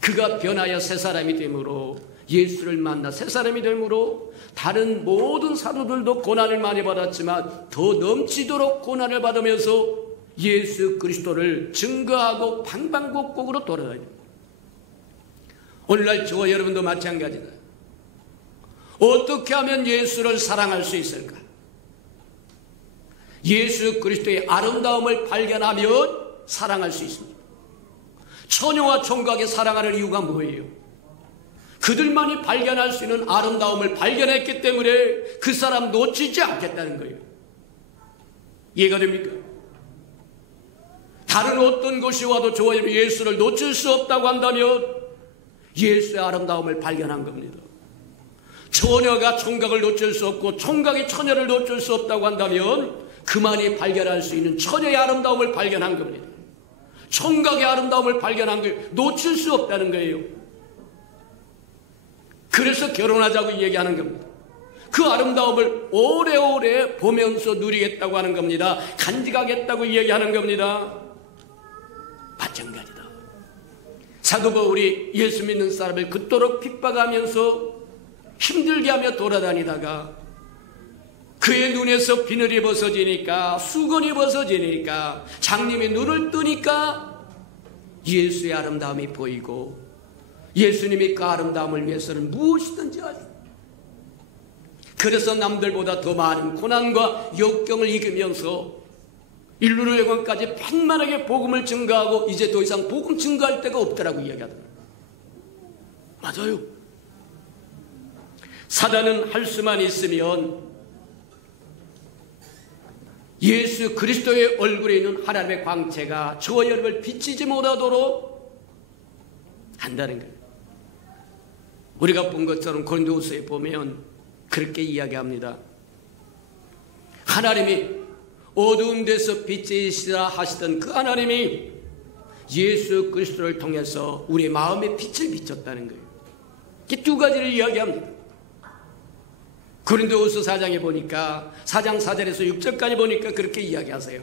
그가 변하여 새 사람이 되므로, 예수를 만나 새 사람이 되므로 다른 모든 사도들도 고난을 많이 받았지만 더 넘치도록 고난을 받으면서 예수 그리스도를 증거하고 방방곡곡으로 돌아다닙니다. 오늘날 저와 여러분도 마찬가지다. 어떻게 하면 예수를 사랑할 수 있을까? 예수 그리스도의 아름다움을 발견하면 사랑할 수 있습니다. 처녀와 총각의 사랑하는 이유가 뭐예요? 그들만이 발견할 수 있는 아름다움을 발견했기 때문에 그 사람 놓치지 않겠다는 거예요. 이해가 됩니까? 다른 어떤 것이 와도 저와 예수를 놓칠 수 없다고 한다면 예수의 아름다움을 발견한 겁니다. 처녀가 총각을 놓칠 수 없고 총각이 처녀를 놓칠 수 없다고 한다면 그만이 발견할 수 있는 처녀의 아름다움을 발견한 겁니다. 총각의 아름다움을 발견한 걸 놓칠 수 없다는 거예요. 그래서 결혼하자고 얘기하는 겁니다. 그 아름다움을 오래오래 보면서 누리겠다고 하는 겁니다. 간직하겠다고 얘기하는 겁니다. 마찬가지다. 사도 바울이 예수 믿는 사람을 그토록 핍박하면서 힘들게 하며 돌아다니다가 그의 눈에서 비늘이 벗어지니까, 수건이 벗어지니까, 장님이 눈을 뜨니까 예수의 아름다움이 보이고 예수님이 그 아름다움을 위해서는 무엇이든지 하죠. 그래서 남들보다 더 많은 고난과 역경을 이기면서 인류의 영광까지 팽만하게 복음을 증거하고 이제 더 이상 복음 증거할 데가 없더라고 이야기하더라고요. 맞아요. 사단은 할 수만 있으면 예수 그리스도의 얼굴에 있는 하나님의 광채가 저와 여러분을 비치지 못하도록 한다는 거예요. 우리가 본 것처럼 고린도후서에 보면 그렇게 이야기합니다. 하나님이 어두운 데서 빛이시라 하시던 그 하나님이 예수 그리스도를 통해서 우리의 마음에 빛을 비췄다는 거예요. 이렇게 두 가지를 이야기합니다. 고린도후서 4장에 보니까 4장 4절에서 6절까지 보니까 그렇게 이야기하세요.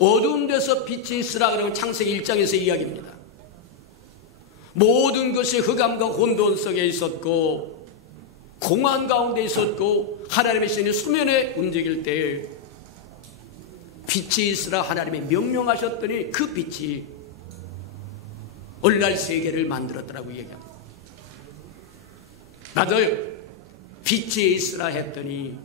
어두운 데서 빛이 있으라 그러면 창세기 1장에서 이야기입니다. 모든 것이 흑암과 혼돈 속에 있었고 공허한 가운데 있었고 하나님의 신이 수면에 움직일 때 빛이 있으라 하나님이 명령하셨더니 그 빛이 오늘날 세계를 만들었더라고 얘기합니다. 맞아요. 빛이 있으라 했더니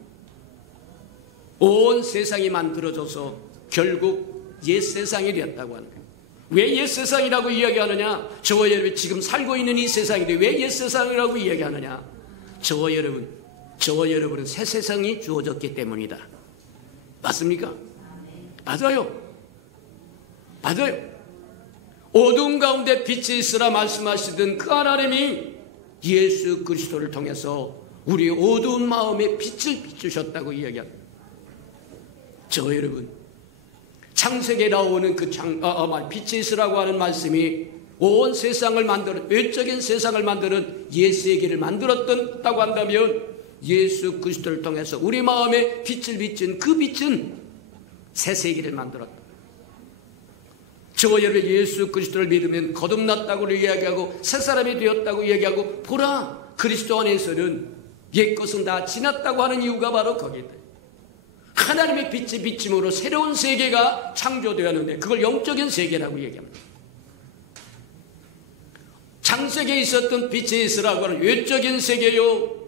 온 세상이 만들어져서 결국 옛 세상이 되었다고 하는 거예요. 왜 옛 세상이라고 이야기하느냐? 저와 여러분이 지금 살고 있는 이 세상인데 왜 옛 세상이라고 이야기하느냐? 저와 여러분은 새 세상이 주어졌기 때문이다. 맞습니까? 맞아요. 맞아요. 어두운 가운데 빛이 있으라 말씀하시던 그 하나님이 예수 그리스도를 통해서 우리 어두운 마음에 빛을 비추셨다고 이야기합니다. 저 여러분, 창세기에 나오는 그 빛이 있으라고 하는 말씀이 온 세상을 만드는, 외적인 세상을 만드는 옛 세계를 만들었다고 한다면 예수 그리스도를 통해서 우리 마음에 빛을 비춘 그 빛은 새 세계를 만들었다. 저와 여러분 예수 그리스도를 믿으면 거듭났다고 이야기하고 새 사람이 되었다고 이야기하고 보라 그리스도 안에서는 옛것은 다 지났다고 하는 이유가 바로 거기다. 하나님의 빛이 비침으로 새로운 세계가 창조되었는데 그걸 영적인 세계라고 얘기합니다. 창세기에 있었던 빛의 있으라고 하는 외적인 세계요,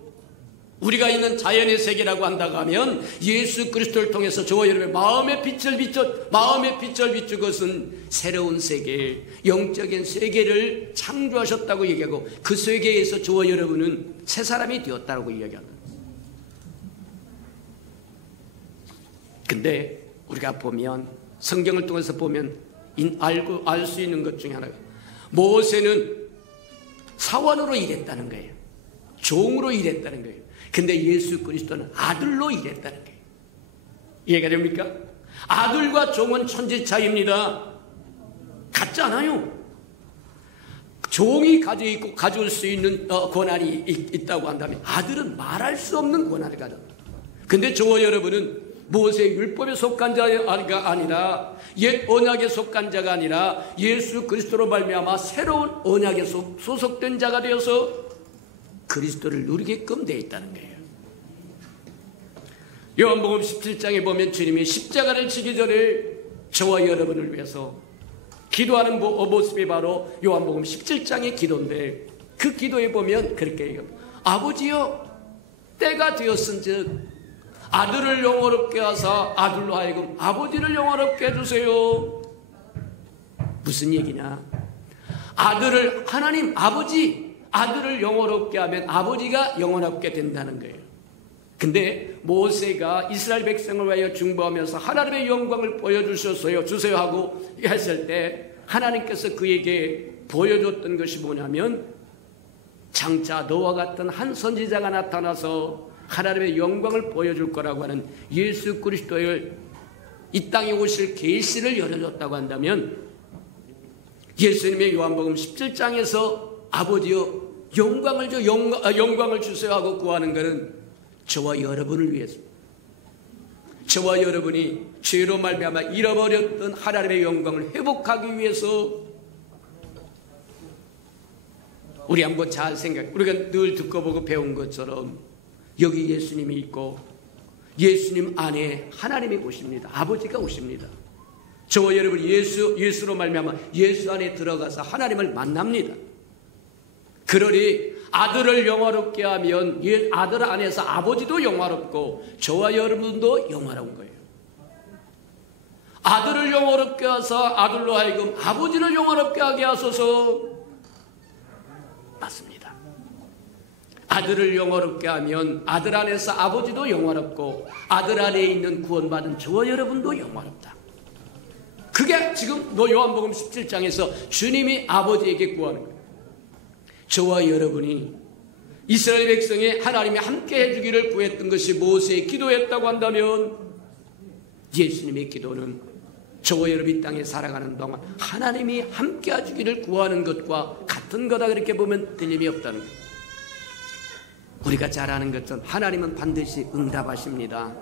우리가 있는 자연의 세계라고 한다고 하면 예수 그리스도를 통해서 저와 여러분의 마음의 빛을 비춘 것은 새로운 세계, 영적인 세계를 창조하셨다고 얘기하고 그 세계에서 저와 여러분은 새 사람이 되었다고 이야기합니다. 근데 우리가 보면 성경을 통해서 보면 알 수 있는 것 중에 하나가 모세는 사원으로 일했다는 거예요. 종으로 일했다는 거예요. 근데 예수 그리스도는 아들로 일했다는 거예요. 이해가 됩니까? 아들과 종은 천지 차이입니다. 같지 않아요. 종이 가져올 수 있는 권한이 있다고 한다면 아들은 말할 수 없는 권한을 가졌다. 근데 저와 여러분은 모세의 율법에 속한 자가 아니라 옛 언약에 속한 자가 아니라 예수 그리스도로 말미암아 새로운 언약에 소속된 자가 되어서 그리스도를 누리게끔 되어 있다는 거예요. 요한복음 17장에 보면 주님이 십자가를 지기 전에 저와 여러분을 위해서 기도하는 모습이 바로 요한복음 17장의 기도인데 그 기도에 보면 그렇게 얘기합니다. 아버지여, 때가 되었은즉 아들을 영화롭게 하사 아들로 하여금 아버지를 영화롭게 해주세요. 무슨 얘기냐? 하나님 아버지, 아들을 영화롭게 하면 아버지가 영화롭게 된다는 거예요. 근데 모세가 이스라엘 백성을 위하여 중보하면서 하나님의 영광을 주세요 하고 했을 때 하나님께서 그에게 보여줬던 것이 뭐냐면 장차 너와 같은 한 선지자가 나타나서 하나님의 영광을 보여줄 거라고 하는 예수 그리스도의 이 땅에 오실 계시를 열어줬다고 한다면 예수님의 요한복음 17장에서 아버지여 영광을 주세요 하고 구하는 것은 저와 여러분을 위해서입니다. 저와 여러분이 죄로 말미암아 잃어버렸던 하나님의 영광을 회복하기 위해서 우리 한번 잘 우리가 늘 듣고 보고 배운 것처럼 여기 예수님이 있고 예수님 안에 하나님이 오십니다. 아버지가 오십니다. 저와 여러분이 예수로 말미암아 예수 안에 들어가서 하나님을 만납니다. 그러니 아들을 영화롭게 하면 아들 안에서 아버지도 영화롭고 저와 여러분도 영화로운 거예요. 아들을 영화롭게 하사 아들로 하여금 아버지를 영화롭게 하게 하소서. 맞습니다. 아들을 영화롭게 하면 아들 안에서 아버지도 영화롭고 아들 안에 있는 구원받은 저와 여러분도 영화롭다. 그게 지금 요한복음 17장에서 주님이 아버지에게 구하는 거예요. 저와 여러분이 이스라엘 백성이 하나님이 함께 해주기를 구했던 것이 모세의 기도였다고 한다면 예수님의 기도는 저와 여러분이 땅에 살아가는 동안 하나님이 함께 해주기를 구하는 것과 같은 거다. 그렇게 보면 틀림이 없다는 거예요. 우리가 잘 아는 것처럼 하나님은 반드시 응답하십니다.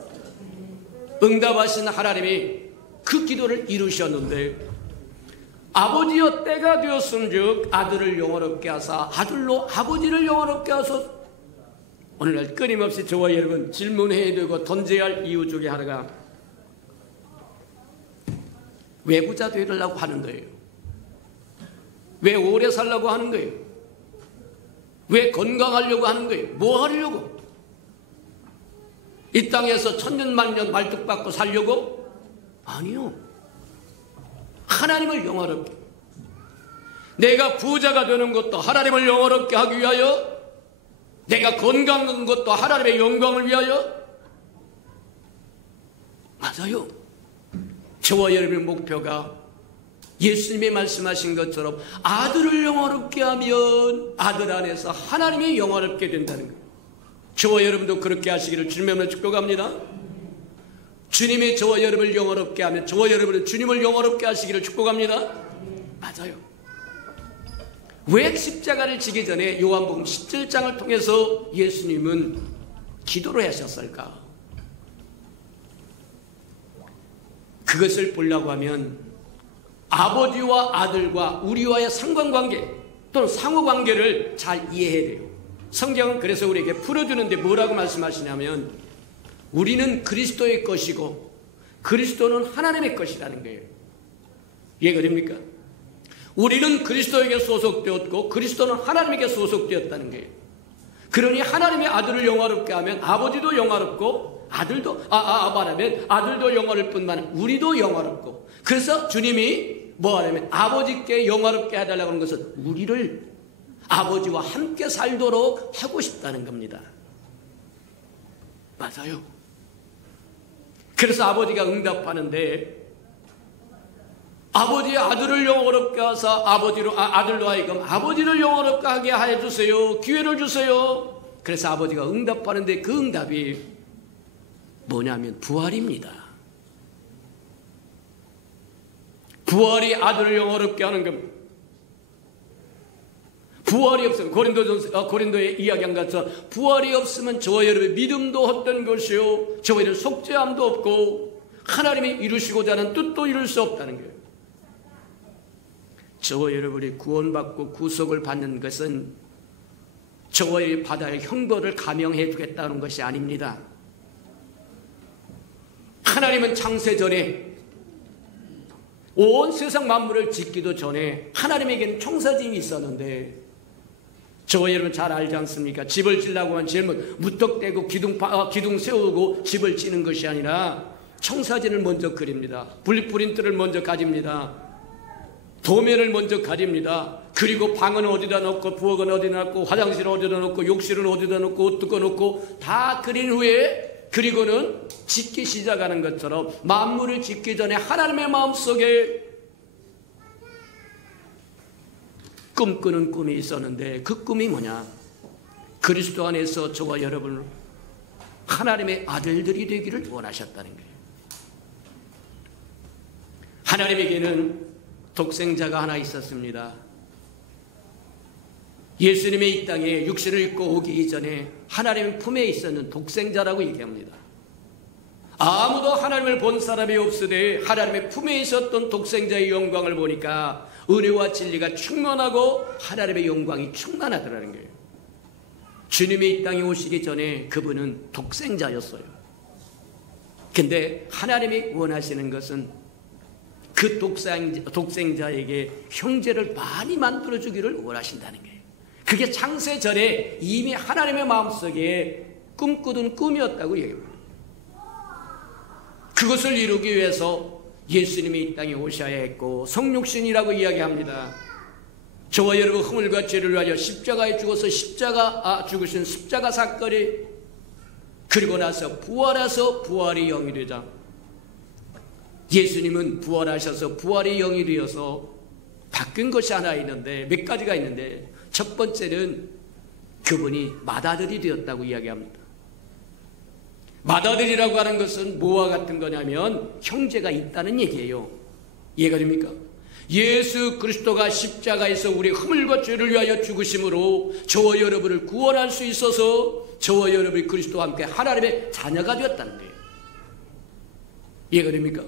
응답하신 하나님이 그 기도를 이루셨는데 아버지여 때가 되었은즉 아들을 영화롭게 하사 아들로 아버지를 영화롭게 하소서. 오늘날 끊임없이 저와 여러분 질문해야 되고 던져야 할 이유 중에 하나가 왜 부자 되려고 하는 거예요? 왜 오래 살려고 하는 거예요? 왜 건강하려고 하는 거예요? 뭐 하려고? 이 땅에서 천년만년 말뚝박고 살려고? 아니요. 하나님을 영화롭게, 내가 부자가 되는 것도 하나님을 영화롭게 하기 위하여, 내가 건강한 것도 하나님의 영광을 위하여. 맞아요. 저와 여러분의 목표가 예수님이 말씀하신 것처럼 아들을 영화롭게 하면 아들 안에서 하나님이 영화롭게 된다는 거예요. 저와 여러분도 그렇게 하시기를 주님으로 축복합니다. 주님이 저와 여러분을 영화롭게 하면 저와 여러분은 주님을 영화롭게 하시기를 축복합니다. 맞아요. 왜 십자가를 지기 전에 요한복음 17장을 통해서 예수님은 기도를 하셨을까? 그것을 보려고 하면 아버지와 아들과 우리와의 상관관계 또는 상호관계를 잘 이해해야 돼요. 성경은 그래서 우리에게 풀어주는데 뭐라고 말씀하시냐면 우리는 그리스도의 것이고 그리스도는 하나님의 것이라는 거예요. 이해가 됩니까? 우리는 그리스도에게 소속되었고 그리스도는 하나님에게 소속되었다는 거예요. 그러니 하나님의 아들을 영화롭게 하면 아버지도 영화롭고 아들도 말하면 아들도 영화로울 뿐만 아니라 우리도 영화롭고, 그래서 주님이 뭐 하냐면 아버지께 영화롭게 해달라고 하는 것은 우리를 아버지와 함께 살도록 하고 싶다는 겁니다. 맞아요. 그래서 아버지가 응답하는데 아버지의 아들을 영화롭게 하사 아들로 하여금 아버지를 영화롭게 하게 해주세요. 기회를 주세요. 그래서 아버지가 응답하는데 그 응답이 뭐냐면 부활입니다. 부활이 아들을 영화롭게 하는 겁니다. 부활이 없으면 고린도의 이야기한 것처럼 부활이 없으면 저와 여러분의 믿음도 헛된 것이요 저와 여러분의 속죄함도 없고 하나님이 이루시고자 하는 뜻도 이룰 수 없다는 거예요. 저와 여러분이 구원받고 구속을 받는 것은 저와 여러분이 받아야 할 형벌을 감형해 주겠다는 것이 아닙니다. 하나님은 창세전에 온 세상 만물을 짓기도 전에 하나님에게는 청사진이 있었는데 저와 여러분 잘 알지 않습니까? 집을 지려고 하면 제일 무턱대고 기둥 세우고 집을 지는 것이 아니라 청사진을 먼저 그립니다. 블루프린트를 먼저 가집니다. 도면을 먼저 가립니다. 그리고 방은 어디다 놓고 부엌은 어디다 놓고 화장실은 어디다 놓고 욕실은 어디다 놓고 옷 뜯어 놓고 다 그린 후에 그리고는 짓기 시작하는 것처럼 만물을 짓기 전에 하나님의 마음속에 꿈꾸는 꿈이 있었는데 그 꿈이 뭐냐? 그리스도 안에서 저와 여러분 하나님의 아들들이 되기를 원하셨다는 거예요. 하나님에게는 독생자가 하나 있었습니다. 예수님의 이 땅에 육신을 입고 오기 이전에 하나님 품에 있었는 독생자라고 얘기합니다. 아무도 하나님을 본 사람이 없으되 하나님의 품에 있었던 독생자의 영광을 보니까 은혜와 진리가 충만하고 하나님의 영광이 충만하더라는 거예요. 주님이 이 땅에 오시기 전에 그분은 독생자였어요. 근데 하나님이 원하시는 것은 그 독생자에게 형제를 많이 만들어주기를 원하신다는 거예요. 그게 창세전에 이미 하나님의 마음속에 꿈꾸던 꿈이었다고 얘기합니다. 그것을 이루기 위해서 예수님이 이 땅에 오셔야 했고 성육신이라고 이야기합니다. 저와 여러분 허물과 죄를 위하여 십자가에 죽어서 죽으신 십자가 사건이 그리고 나서 부활해서 부활이 영이 되자 예수님은 부활하셔서 부활이 영이 되어서 바뀐 것이 하나 있는데 몇 가지가 있는데 첫 번째는 그분이 맏아들이 되었다고 이야기합니다. 맏아들이라고 하는 것은 뭐와 같은 거냐면 형제가 있다는 얘기예요. 이해가 됩니까? 예수 그리스도가 십자가에서 우리 허물과 죄를 위하여 죽으심으로 저와 여러분을 구원할 수 있어서 저와 여러분이 그리스도와 함께 하나님의 자녀가 되었다는 거예요. 이해가 됩니까?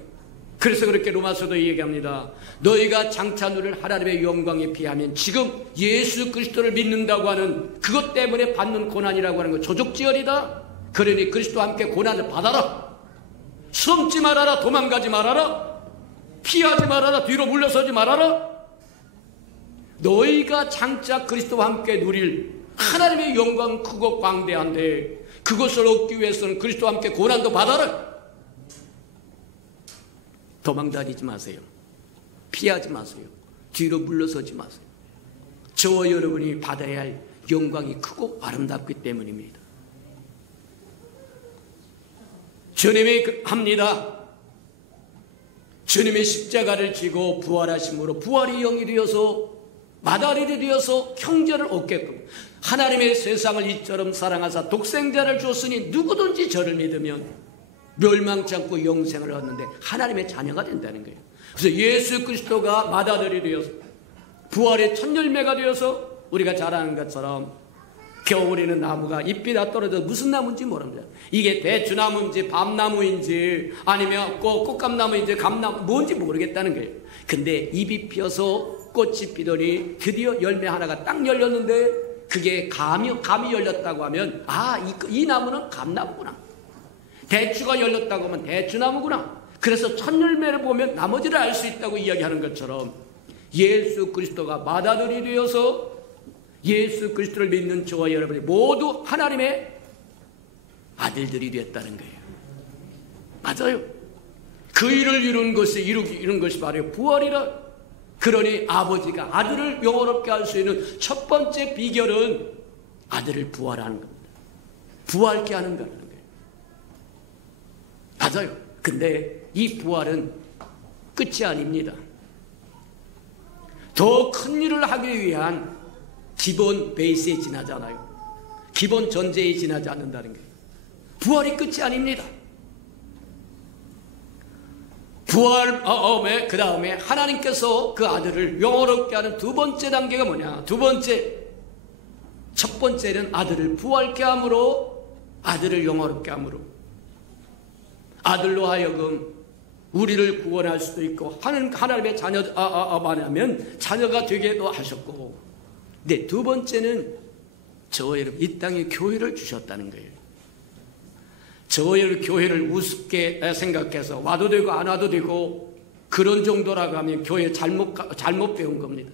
그래서 그렇게 로마서도 얘기합니다. 너희가 장차 누릴 하나님의 영광에 비하면 지금 예수 그리스도를 믿는다고 하는 그것 때문에 받는 고난이라고 하는 건 조족지혈이다. 그러니 그리스도와 함께 고난을 받아라. 숨지 말아라. 도망가지 말아라. 피하지 말아라. 뒤로 물러서지 말아라. 너희가 장차 그리스도와 함께 누릴 하나님의 영광 크고 광대한데 그것을 얻기 위해서는 그리스도와 함께 고난도 받아라. 도망다니지 마세요. 피하지 마세요. 뒤로 물러서지 마세요. 저와 여러분이 받아야 할 영광이 크고 아름답기 때문입니다. 주님이 합니다. 주님의 십자가를 지고 부활하심으로 부활이 영이 되어서 맏아들이 되어서 형제를 얻게끔 하나님의 세상을 이처럼 사랑하사 독생자를 줬으니 누구든지 저를 믿으면 멸망치 않고 영생을 얻는데 하나님의 자녀가 된다는 거예요. 그래서 예수 그리스도가 맏아들이 되어서 부활의 첫 열매가 되어서 우리가 잘 아는 것처럼 겨울에는 나무가 잎이 다 떨어져서 무슨 나무인지 모릅니다. 이게 대추나무인지 밤나무인지 아니면 꽃감나무인지 감나무 뭔지 모르겠다는 거예요. 근데 잎이 피어서 꽃이 피더니 드디어 열매 하나가 딱 열렸는데 그게 감이 열렸다고 하면 이 나무는 감나무구나. 대추가 열렸다고 하면 대추나무구나. 그래서 첫 열매를 보면 나머지를 알 수 있다고 이야기하는 것처럼 예수 그리스도가 맏아들이 되어서 예수 그리스도를 믿는 저와 여러분이 모두 하나님의 아들들이 되었다는 거예요. 맞아요. 그 일을 이룬 것이 바로 부활이라. 그러니 아버지가 아들을 영원롭게 할 수 있는 첫 번째 비결은 아들을 부활하는 겁니다. 부활케 하는 거라는 거예요. 맞아요. 근데 이 부활은 끝이 아닙니다. 더 큰 일을 하기 위한 기본 베이스에 지나잖아요. 기본 전제에 지나지 않는다는 거예요. 부활이 끝이 아닙니다. 부활 그 다음에 하나님께서 그 아들을 영원롭게 하는 두 번째 단계가 뭐냐? 첫 번째는 아들을 부활케 함으로, 아들을 영원롭게 함으로, 아들로 하여금 우리를 구원할 수도 있고 하나님의 자녀만 자녀가 되게도 하셨고, 네, 두 번째는 저와 여러분 이 땅에 교회를 주셨다는 거예요. 저와 여러분 교회를 우습게 생각해서 와도 되고 안 와도 되고 그런 정도라고 하면 교회 잘못 배운 겁니다.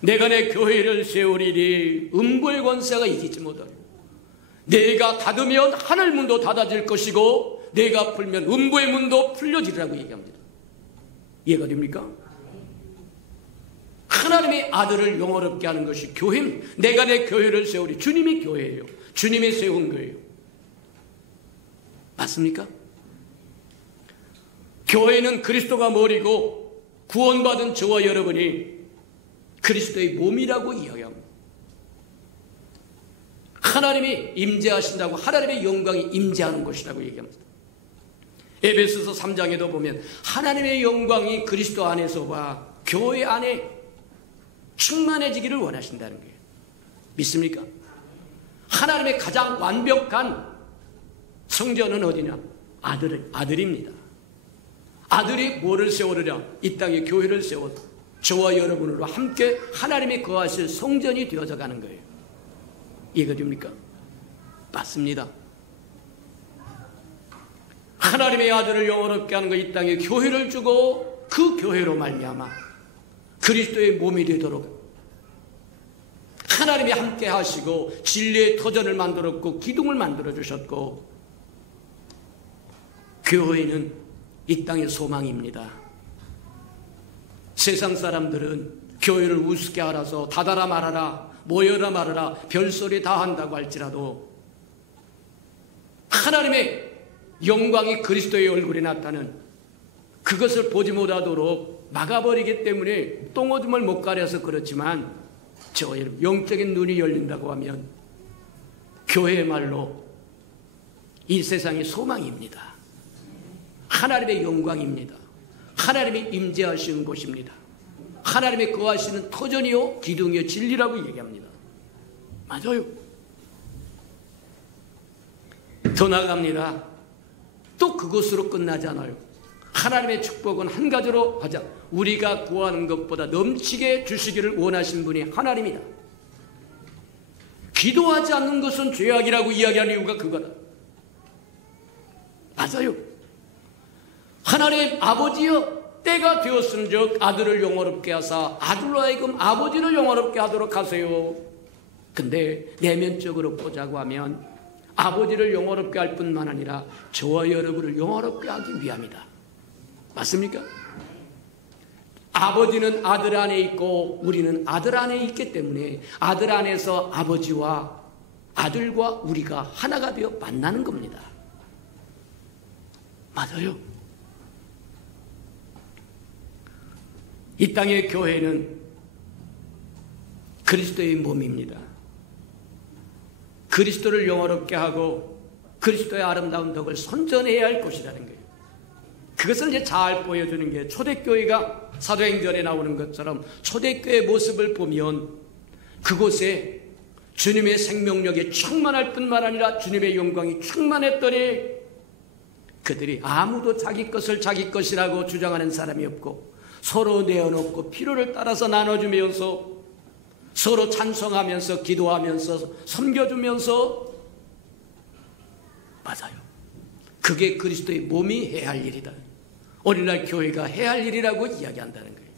내가 내 교회를 세우리니 음부의 권세가 이기지 못하리라. 내가 닫으면 하늘 문도 닫아질 것이고 내가 풀면 음부의 문도 풀려지리라고 얘기합니다. 이해가 됩니까? 하나님의 아들을 영원롭게 하는 것이 교회입니다. 내가 내 교회를 세우리. 주님이 교회예요. 주님이 세운 거예요. 맞습니까? 교회는 그리스도가 머리고 구원받은 저와 여러분이 그리스도의 몸이라고 이야기합니다. 하나님이 임재하신다고, 하나님의 영광이 임재하는 것이라고 얘기합니다. 에베소서 3장에도 보면 하나님의 영광이 그리스도 안에서와 교회 안에 충만해지기를 원하신다는 거예요. 믿습니까? 하나님의 가장 완벽한 성전은 어디냐? 아들입니다. 아들이 뭐를 세우느냐? 이 땅에 교회를 세워 저와 여러분으로 함께 하나님이 거하실 성전이 되어져 가는 거예요. 이해가 됩니까? 맞습니다. 하나님의 아들을 영원롭게 하는 것, 이 땅에 교회를 주고 그 교회로 말미암아 그리스도의 몸이 되도록 하나님이 함께 하시고 진리의 터전을 만들었고 기둥을 만들어 주셨고, 교회는 이 땅의 소망입니다. 세상 사람들은 교회를 우습게 알아서 닫아라 말아라, 모여라 말아라, 별소리 다 한다고 할지라도 하나님의 영광이 그리스도의 얼굴에 나타나는 그것을 보지 못하도록 막아버리기 때문에 똥오줌을 못 가려서 그렇지만, 저 영적인 눈이 열린다고 하면 교회의말로 이 세상의 소망입니다. 하나님의 영광입니다. 하나님이 임재하시는 곳입니다. 하나님의 거하시는 터전이요 기둥이요 진리라고 얘기합니다. 맞아요. 더 나아갑니다. 또 그것으로 끝나지 않아요. 하나님의 축복은 한 가지로 하자. 우리가 구하는 것보다 넘치게 주시기를 원하신 분이 하나님이다. 기도하지 않는 것은 죄악이라고 이야기하는 이유가 그거다. 맞아요. 하나님 아버지여, 때가 되었은즉 아들을 영원롭게 하사 아들로 하여금 아버지를 영원롭게 하도록 하세요. 근데 내면적으로 보자고 하면 아버지를 영원롭게 할 뿐만 아니라 저와 여러분을 영원롭게 하기 위함이다. 맞습니까? 아버지는 아들 안에 있고 우리는 아들 안에 있기 때문에 아들 안에서 아버지와 아들과 우리가 하나가 되어 만나는 겁니다. 맞아요. 이 땅의 교회는 그리스도의 몸입니다. 그리스도를 영원롭게 하고 그리스도의 아름다운 덕을 선전해야 할 곳이라는 거예요. 그것을 이제 잘 보여주는 게 초대교회가 사도행전에 나오는 것처럼 초대교회의 모습을 보면 그곳에 주님의 생명력이 충만할 뿐만 아니라 주님의 영광이 충만했더니 그들이 아무도 자기 것을 자기 것이라고 주장하는 사람이 없고 서로 내어놓고 필요를 따라서 나눠주면서 서로 찬송하면서 기도하면서 섬겨주면서, 맞아요. 그게 그리스도의 몸이 해야 할 일이다. 오늘날 교회가 해야 할 일이라고 이야기한다는 거예요.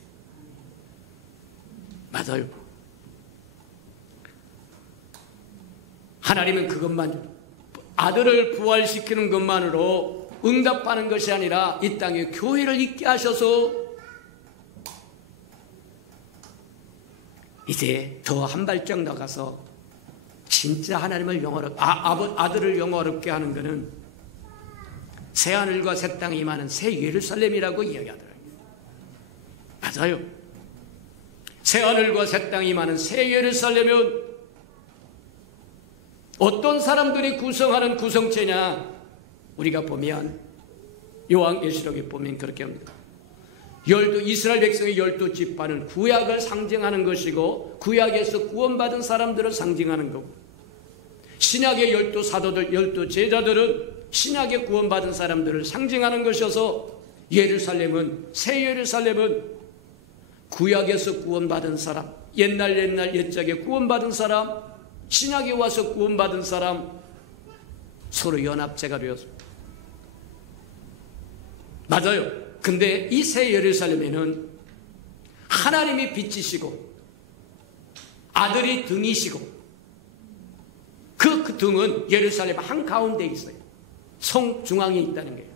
맞아요. 하나님은 그것만, 아들을 부활시키는 것만으로 응답하는 것이 아니라 이 땅에 교회를 있게 하셔서 이제 더 한 발짝 나가서 진짜 하나님을 아들을 영화롭게 하는 것은 새하늘과 새 땅에 임하는 새 예루살렘이라고 이야기하더라고요. 맞아요. 새하늘과 새 땅에 임하는 새 예루살렘은 어떤 사람들이 구성하는 구성체냐? 우리가 보면 요한계시록에 보면 그렇게 합니다. 이스라엘 백성의 12지파는 구약을 상징하는 것이고 구약에서 구원받은 사람들을 상징하는 거고, 신약의 12사도들, 12제자들은 신약에 구원받은 사람들을 상징하는 것이어서 예루살렘은, 새 예루살렘은 구약에서 구원받은 사람, 옛적에 구원받은 사람, 신약에 와서 구원받은 사람 서로 연합체가 되었습니다. 맞아요. 근데 이 새 예루살렘에는 하나님이 빛이시고 아들이 등이시고, 그 등은 예루살렘 한가운데 있어요. 성 중앙에 있다는 거예요.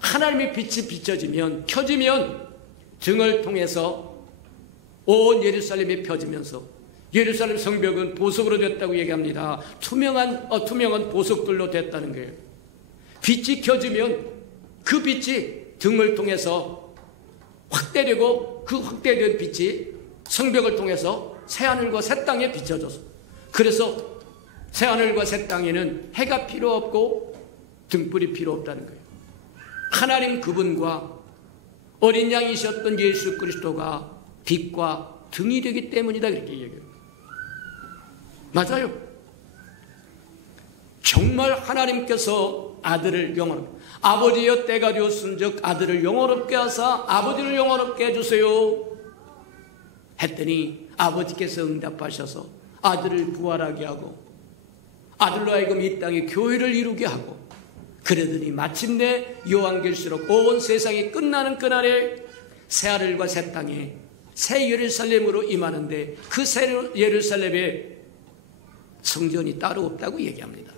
하나님의 빛이 켜지면 등을 통해서 온 예루살렘이 펴지면서 예루살렘 성벽은 보석으로 됐다고 얘기합니다. 투명한 보석들로 됐다는 거예요. 빛이 켜지면 그 빛이 등을 통해서 확대되고, 그 확대된 빛이 성벽을 통해서 새하늘과 새 땅에 비춰져서, 그래서 새하늘과 새 땅에는 해가 필요 없고 등불이 필요 없다는 거예요. 하나님 그분과 어린 양이셨던 예수 그리스도가 빛과 등이 되기 때문이다, 그렇게 얘기해요. 맞아요. 정말 하나님께서 아들을 아버지여 때가 되었은즉 아들을 영원롭게 하사 아버지를 영원롭게 해주세요 했더니 아버지께서 응답하셔서 아들을 부활하게 하고 아들로 하여금 이 땅에 교회를 이루게 하고, 그러더니 마침내 요한계시록 온 세상이 끝나는 그날에 새하늘과 새 땅에 새 예루살렘으로 임하는데, 그 새 예루살렘에 성전이 따로 없다고 얘기합니다.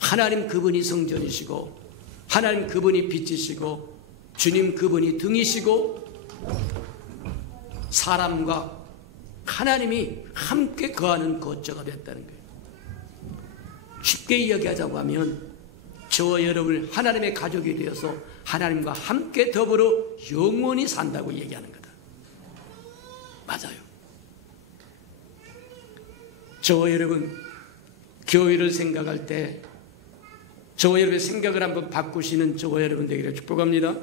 하나님 그분이 성전이시고, 하나님 그분이 빛이시고, 주님 그분이 등이시고, 사람과 하나님이 함께 거하는 거처가 됐다는 거예요. 쉽게 이야기하자고 하면 저와 여러분 하나님의 가족이 되어서 하나님과 함께 더불어 영원히 산다고 얘기하는 거다. 맞아요. 저와 여러분 교회를 생각할 때 저와 여러분의 생각을 한번 바꾸시는 저와 여러분 되기를 축복합니다.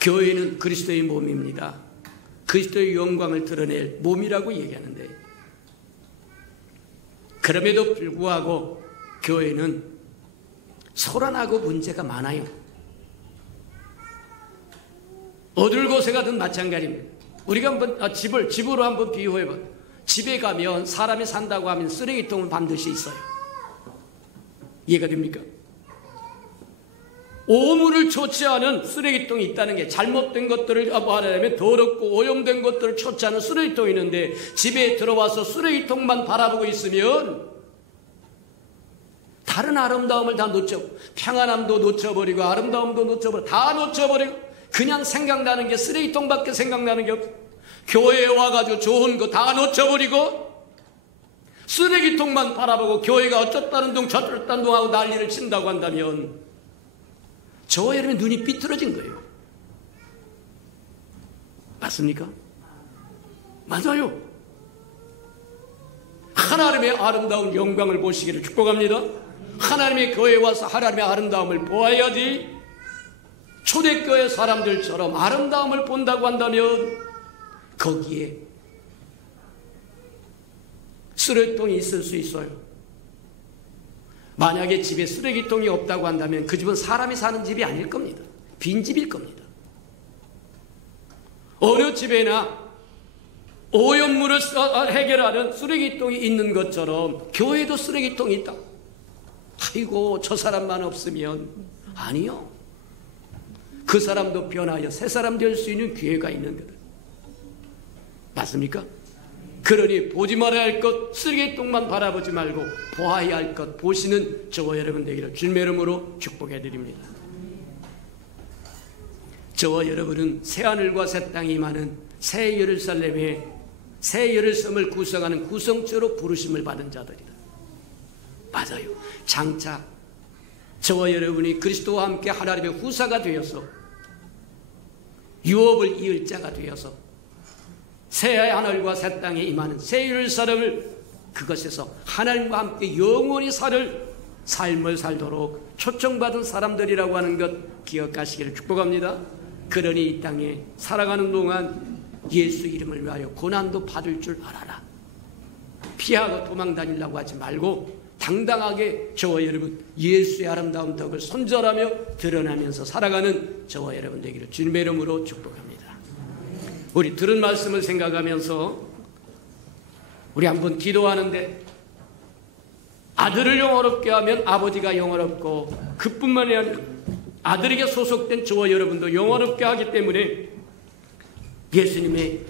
교회는 그리스도의 몸입니다. 그리스도의 영광을 드러낼 몸이라고 얘기하는데, 그럼에도 불구하고 교회는 소란하고 문제가 많아요. 어딜 곳에 가든 마찬가지입니다. 우리가 한번 집으로 한번 비유해봐. 집에 가면 사람이 산다고 하면 쓰레기통은 반드시 있어요. 이해가 됩니까? 오물을 초치하는 쓰레기통이 있다는 게, 잘못된 것들을 말하자면 더럽고 오염된 것들을 초치하는 쓰레기통이 있는데, 집에 들어와서 쓰레기통만 바라보고 있으면 다른 아름다움을 다 평안함도 놓쳐버리고 아름다움도 놓쳐버리고 다 놓쳐버리고 그냥 생각나는 게 쓰레기통밖에 생각나는 게 없어. 교회에 와가지고 좋은 거 다 놓쳐버리고 쓰레기통만 바라보고 교회가 어쩌다는 둥 저쩌다는 둥 하고 난리를 친다고 한다면 저와 여러분의 눈이 삐뚤어진 거예요. 맞습니까? 맞아요. 하나님의 아름다운 영광을 보시기를 축복합니다. 하나님의 교회에 와서 하나님의 아름다움을 보아야지. 초대교회 사람들처럼 아름다움을 본다고 한다면 거기에 쓰레기통이 있을 수 있어요. 만약에 집에 쓰레기통이 없다고 한다면 그 집은 사람이 사는 집이 아닐 겁니다. 빈집일 겁니다. 어느 집에나 오염물을 해결하는 쓰레기통이 있는 것처럼 교회도 쓰레기통이 있다. 아이고 저 사람만 없으면. 아니요. 그 사람도 변하여 새 사람 될 수 있는 기회가 있는 거다. 맞습니까? 그러니 보지 말아야 할 것 쓰레기통만 바라보지 말고 보아야 할 것 보시는 저와 여러분 되기를 주님의 이름으로 축복해 드립니다. 저와 여러분은 새하늘과 새 땅이 임하는 새 예루살렘의 새 예루살렘을 구성하는 구성체로 부르심을 받은 자들이다. 맞아요. 장차 저와 여러분이 그리스도와 함께 하나님의 후사가 되어서 유업을 이을 자가 되어서 새 하늘과 새 땅에 임하는 새 예루살렘을 그것에서 하나님과 함께 영원히 삶을 살도록 초청받은 사람들이라고 하는 것 기억하시기를 축복합니다. 그러니 이 땅에 살아가는 동안 예수 이름을 위하여 고난도 받을 줄 알아라. 피하고 도망 다니려고 하지 말고 당당하게 저와 여러분 예수의 아름다운 덕을 손절하며 드러나면서 살아가는 저와 여러분 되기를 주님의 이름으로 축복합니다. 우리 들은 말씀을 생각하면서 우리 한번 기도하는데 아들을 영화롭게 하면 아버지가 영화롭고 그뿐만이 아니라 아들에게 소속된 저와 여러분도 영화롭게 하기 때문에 예수님의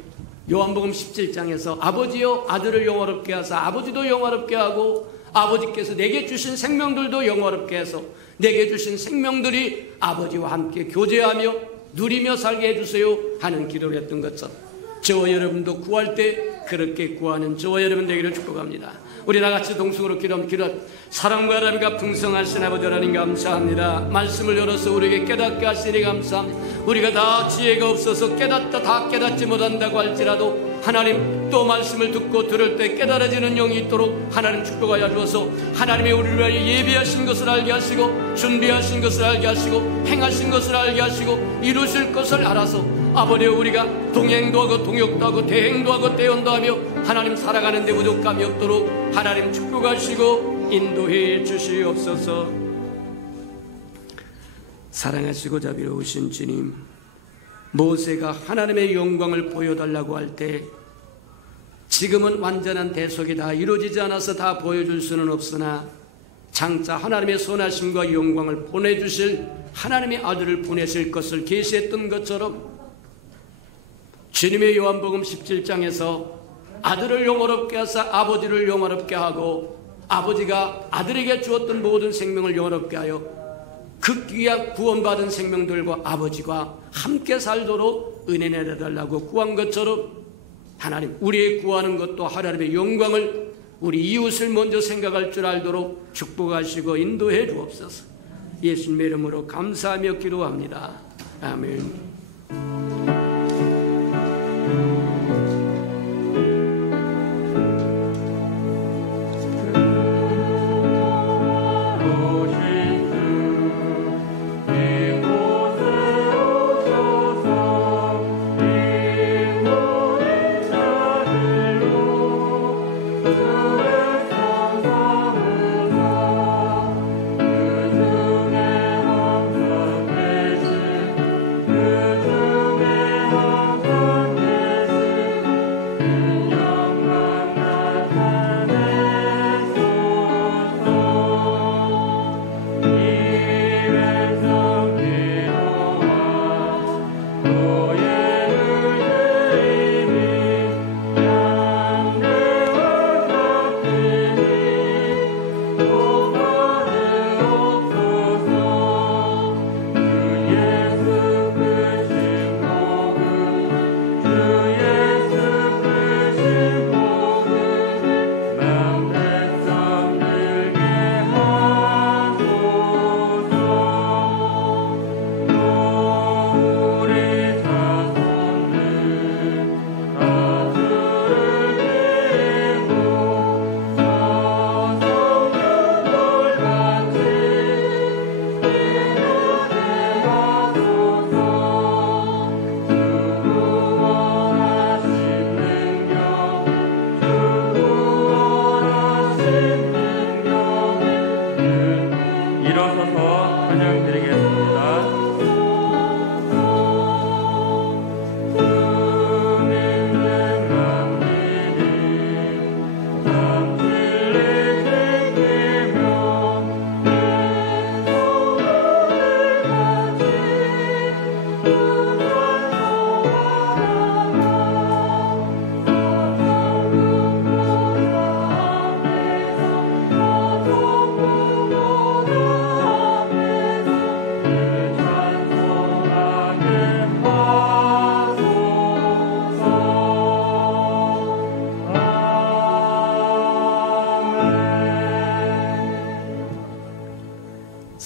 요한복음 17장에서 아버지여 아들을 영화롭게 하사 아버지도 영화롭게 하고 아버지께서 내게 주신 생명들도 영화롭게 해서 내게 주신 생명들이 아버지와 함께 교제하며 누리며 살게 해주세요 하는 기도를 했던 것처럼 저와 여러분도 구할 때 그렇게 구하는 저와 여러분 되기를 축복합니다. 우리 다같이 동성으로 기도합니다. 사랑과 사랑과 풍성하신 아버지 하나님 감사합니다. 말씀을 열어서 우리에게 깨닫게 하시니 감사합니다. 우리가 다 지혜가 없어서 다 깨닫지 못한다고 할지라도 하나님 또 말씀을 듣고 들을 때 깨달아지는 영이 있도록 하나님 축복하여 주어서 하나님의 우리를 위하여 예비하신 것을 알게 하시고 준비하신 것을 알게 하시고 행하신 것을 알게 하시고 이루실 것을 알아서 아버지여 우리가 동행도 하고 동역도 하고 대행도 하고 대연도 하며 하나님 살아가는 데 부족함이 없도록 하나님 축복하시고 인도해 주시옵소서. 사랑하시고 자비로우신 주님, 모세가 하나님의 영광을 보여달라고 할 때 지금은 완전한 대속이 다 이루어지지 않아서 다 보여줄 수는 없으나 장차 하나님의 선하심과 영광을 보내주실 하나님의 아들을 보내실 것을 계시했던 것처럼 주님의 요한복음 17장에서 아들을 영화롭게 하사 아버지를 영화롭게 하고 아버지가 아들에게 주었던 모든 생명을 영화롭게 하여 그 귀한 구원받은 생명들과 아버지가 함께 살도록 은혜 내려달라고 구한 것처럼 하나님 우리의 구하는 것도 하나님의 영광을 우리 이웃을 먼저 생각할 줄 알도록 축복하시고 인도해 주옵소서. 예수님의 이름으로 감사하며 기도합니다. 아멘. 그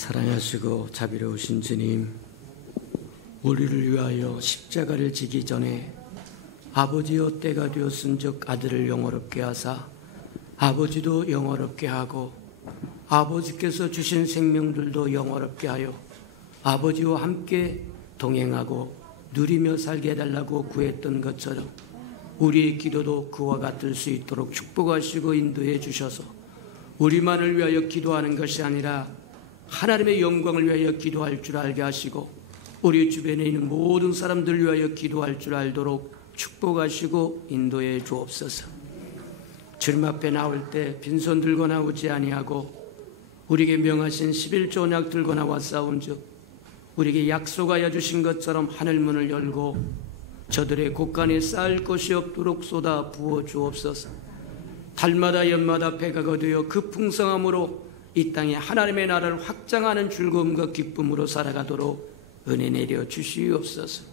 사랑하시고 자비로우신 주님, 우리를 위하여 십자가를 지기 전에 아버지여 때가 되었은즉 아들을 영화롭게 하사 아버지도 영화롭게 하고 아버지께서 주신 생명들도 영화롭게 하여 아버지와 함께 동행하고 누리며 살게 해달라고 구했던 것처럼 우리의 기도도 그와 같을 수 있도록 축복하시고 인도해 주셔서 우리만을 위하여 기도하는 것이 아니라 하나님의 영광을 위하여 기도할 줄 알게 하시고 우리 주변에 있는 모든 사람들 위하여 기도할 줄 알도록 축복하시고 인도해 주옵소서. 주님 앞에 나올 때 빈손 들고 나오지 아니하고 우리에게 명하신 11조 언약 들고 나와 싸운즉 우리에게 약속하여 주신 것처럼 하늘문을 열고 저들의 곳간에 쌓을 것이 없도록 쏟아 부어 주옵소서. 달마다 연마다 배가 거두어 그 풍성함으로 이 땅에 하나님의 나라를 확장하는 즐거움과 기쁨으로 살아가도록 은혜 내려 주시옵소서.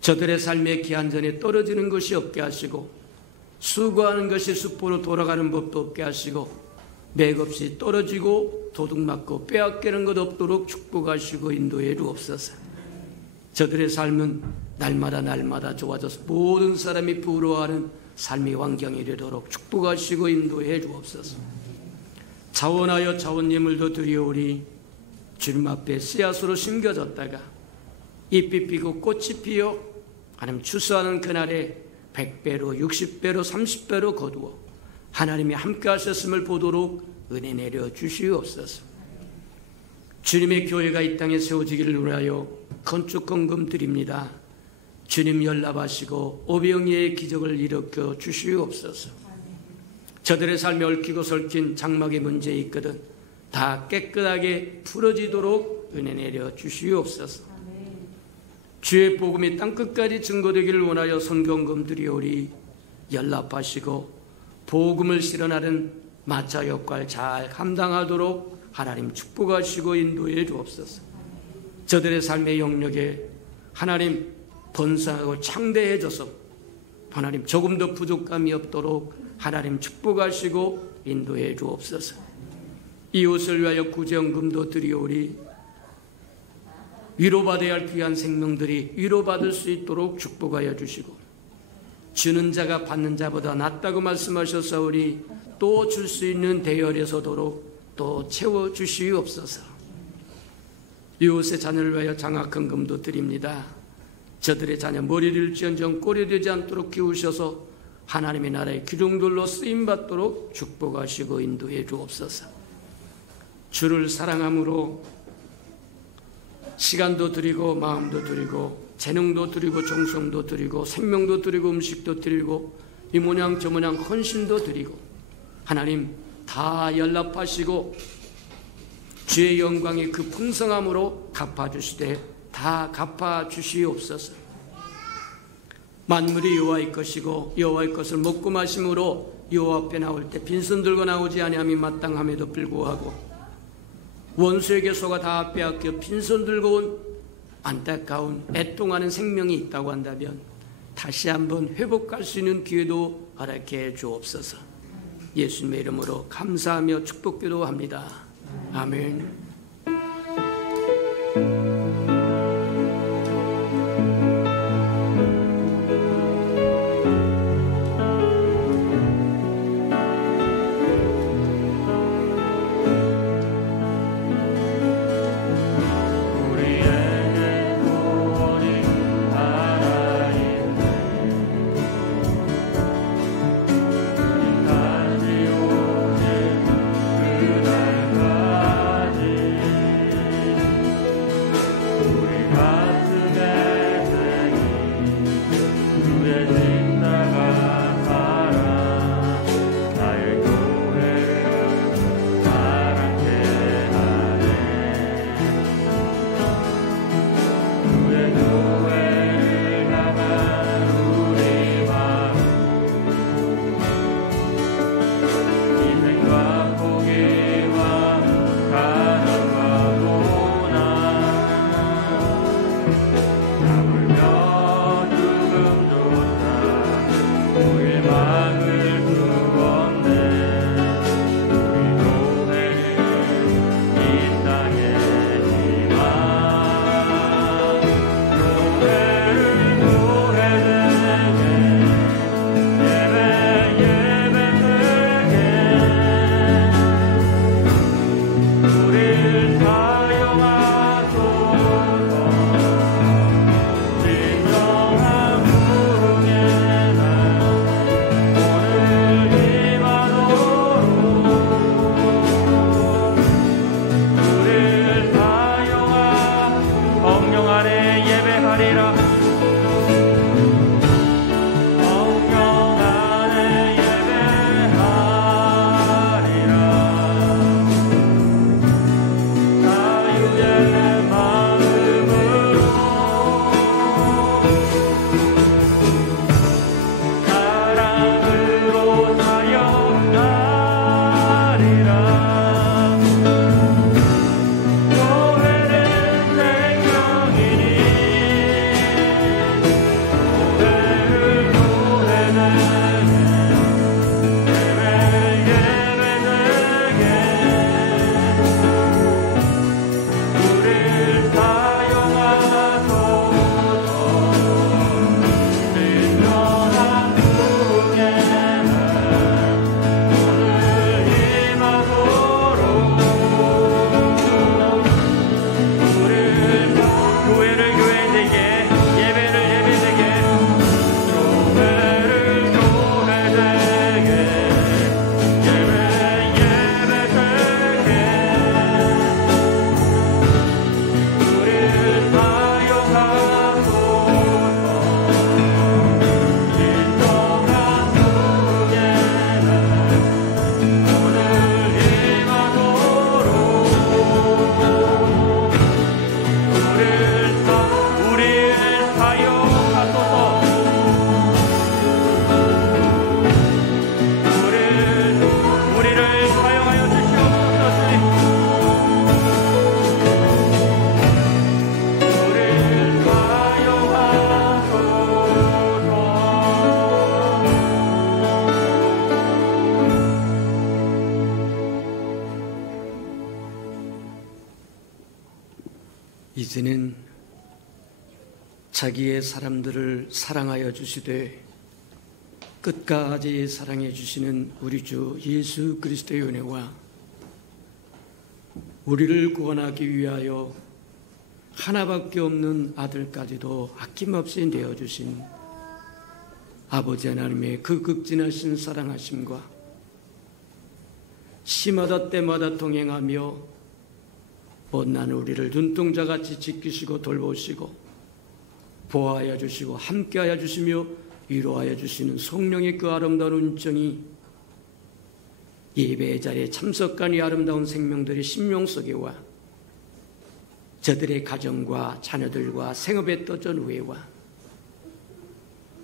저들의 삶의 기한전에 떨어지는 것이 없게 하시고 수고하는 것이 수포로 돌아가는 법도 없게 하시고 맥없이 떨어지고 도둑맞고 빼앗기는 것 없도록 축복하시고 인도해 주옵소서. 저들의 삶은 날마다 좋아져서 모든 사람이 부러워하는 삶의 환경이 되도록 축복하시고 인도해 주옵소서. 자원하여 자원 예물도 드리오리. 주님 앞에 씨앗으로 심겨졌다가 잎이 피고 꽃이 피어 하나님 추수하는 그날에 100배로 60배로 30배로 거두어 하나님이 함께 하셨음을 보도록 은혜 내려 주시옵소서. 주님의 교회가 이 땅에 세워지기를 위하여 건축헌금 드립니다. 주님 연락하시고 오병이의 기적을 일으켜 주시옵소서. 저들의 삶에 얽히고 설킨 장막의 문제 있거든 다 깨끗하게 풀어지도록 은혜 내려 주시옵소서. 주의 복음이 땅끝까지 증거되기를 원하여 선경금 드리오리. 연락하시고 복음을 실현하는 마차 역할 잘 감당하도록 하나님 축복하시고 인도해 주옵소서. 저들의 삶의 영역에 하나님 번성하고 창대해져서 하나님 조금 더 부족함이 없도록 하나님 축복하시고 인도해 주옵소서. 이웃을 위하여 구제헌금도 드리오리. 위로받아야 할 귀한 생명들이 위로받을 수 있도록 축복하여 주시고 주는 자가 받는 자보다 낫다고 말씀하셨사오니 또 줄 수 있는 대열에서도록 또 채워주시옵소서. 이웃의 자녀를 위하여 장학헌금도 드립니다. 저들의 자녀 머리를 지언정 꼴이 되지 않도록 키우셔서 하나님의 나라의 기둥들로 쓰임받도록 축복하시고 인도해 주옵소서. 주를 사랑함으로 시간도 드리고 마음도 드리고 재능도 드리고 정성도 드리고 생명도 드리고 음식도 드리고 이 모양 저 모양 헌신도 드리고 하나님 다 연락하시고 주의 영광의 그 풍성함으로 갚아주시되 다 갚아주시옵소서. 만물이 여호와의 것이고 여호와의 것을 먹고 마심으로 여호와 앞에 나올 때 빈손 들고 나오지 아니함이 마땅함에도 불구하고 원수에게 속아 다 빼앗겨 빈손 들고 온 안타까운 애통하는 생명이 있다고 한다면 다시 한번 회복할 수 있는 기회도 허락해 주옵소서. 예수님의 이름으로 감사하며 축복기도합니다. 아멘. 그날까지 이제는 자기의 사람들을 사랑하여 주시되 끝까지 사랑해 주시는 우리 주 예수 그리스도의 은혜와 우리를 구원하기 위하여 하나밖에 없는 아들까지도 아낌없이 내어주신 아버지 하나님의 그 극진하신 사랑하심과 시마다 때마다 동행하며 못난 우리를 눈동자같이 지키시고 돌보시고 보호하여 주시고 함께하여 주시며 위로하여 주시는 성령의 그 아름다운 운정이 예배의 자리에 참석한 이 아름다운 생명들의 심령 속에 와 저들의 가정과 자녀들과 생업에 떠전 후에와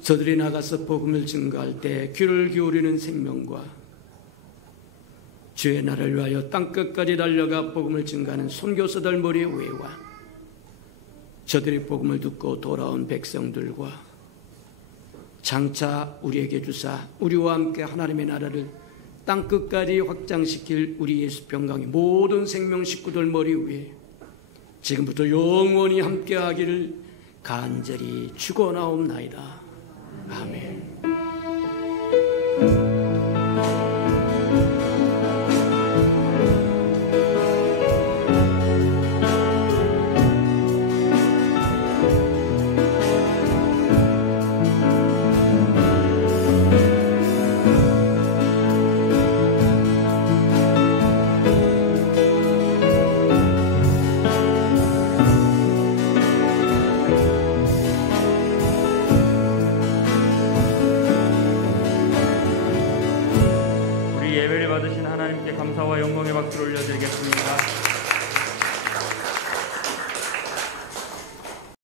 저들이 나가서 복음을 증거할 때 귀를 기울이는 생명과 주의 나라를 위하여 땅끝까지 달려가 복음을 증거하는 선교사들 머리 위에와 저들이 복음을 듣고 돌아온 백성들과 장차 우리에게 주사 우리와 함께 하나님의 나라를 땅끝까지 확장시킬 우리 예수 평강의 모든 생명 식구들 머리 위에 지금부터 영원히 함께하기를 간절히 축원하옵나이다. 아멘. 예배를 받으신 하나님께 감사와 영광의 박수를 올려드리겠습니다.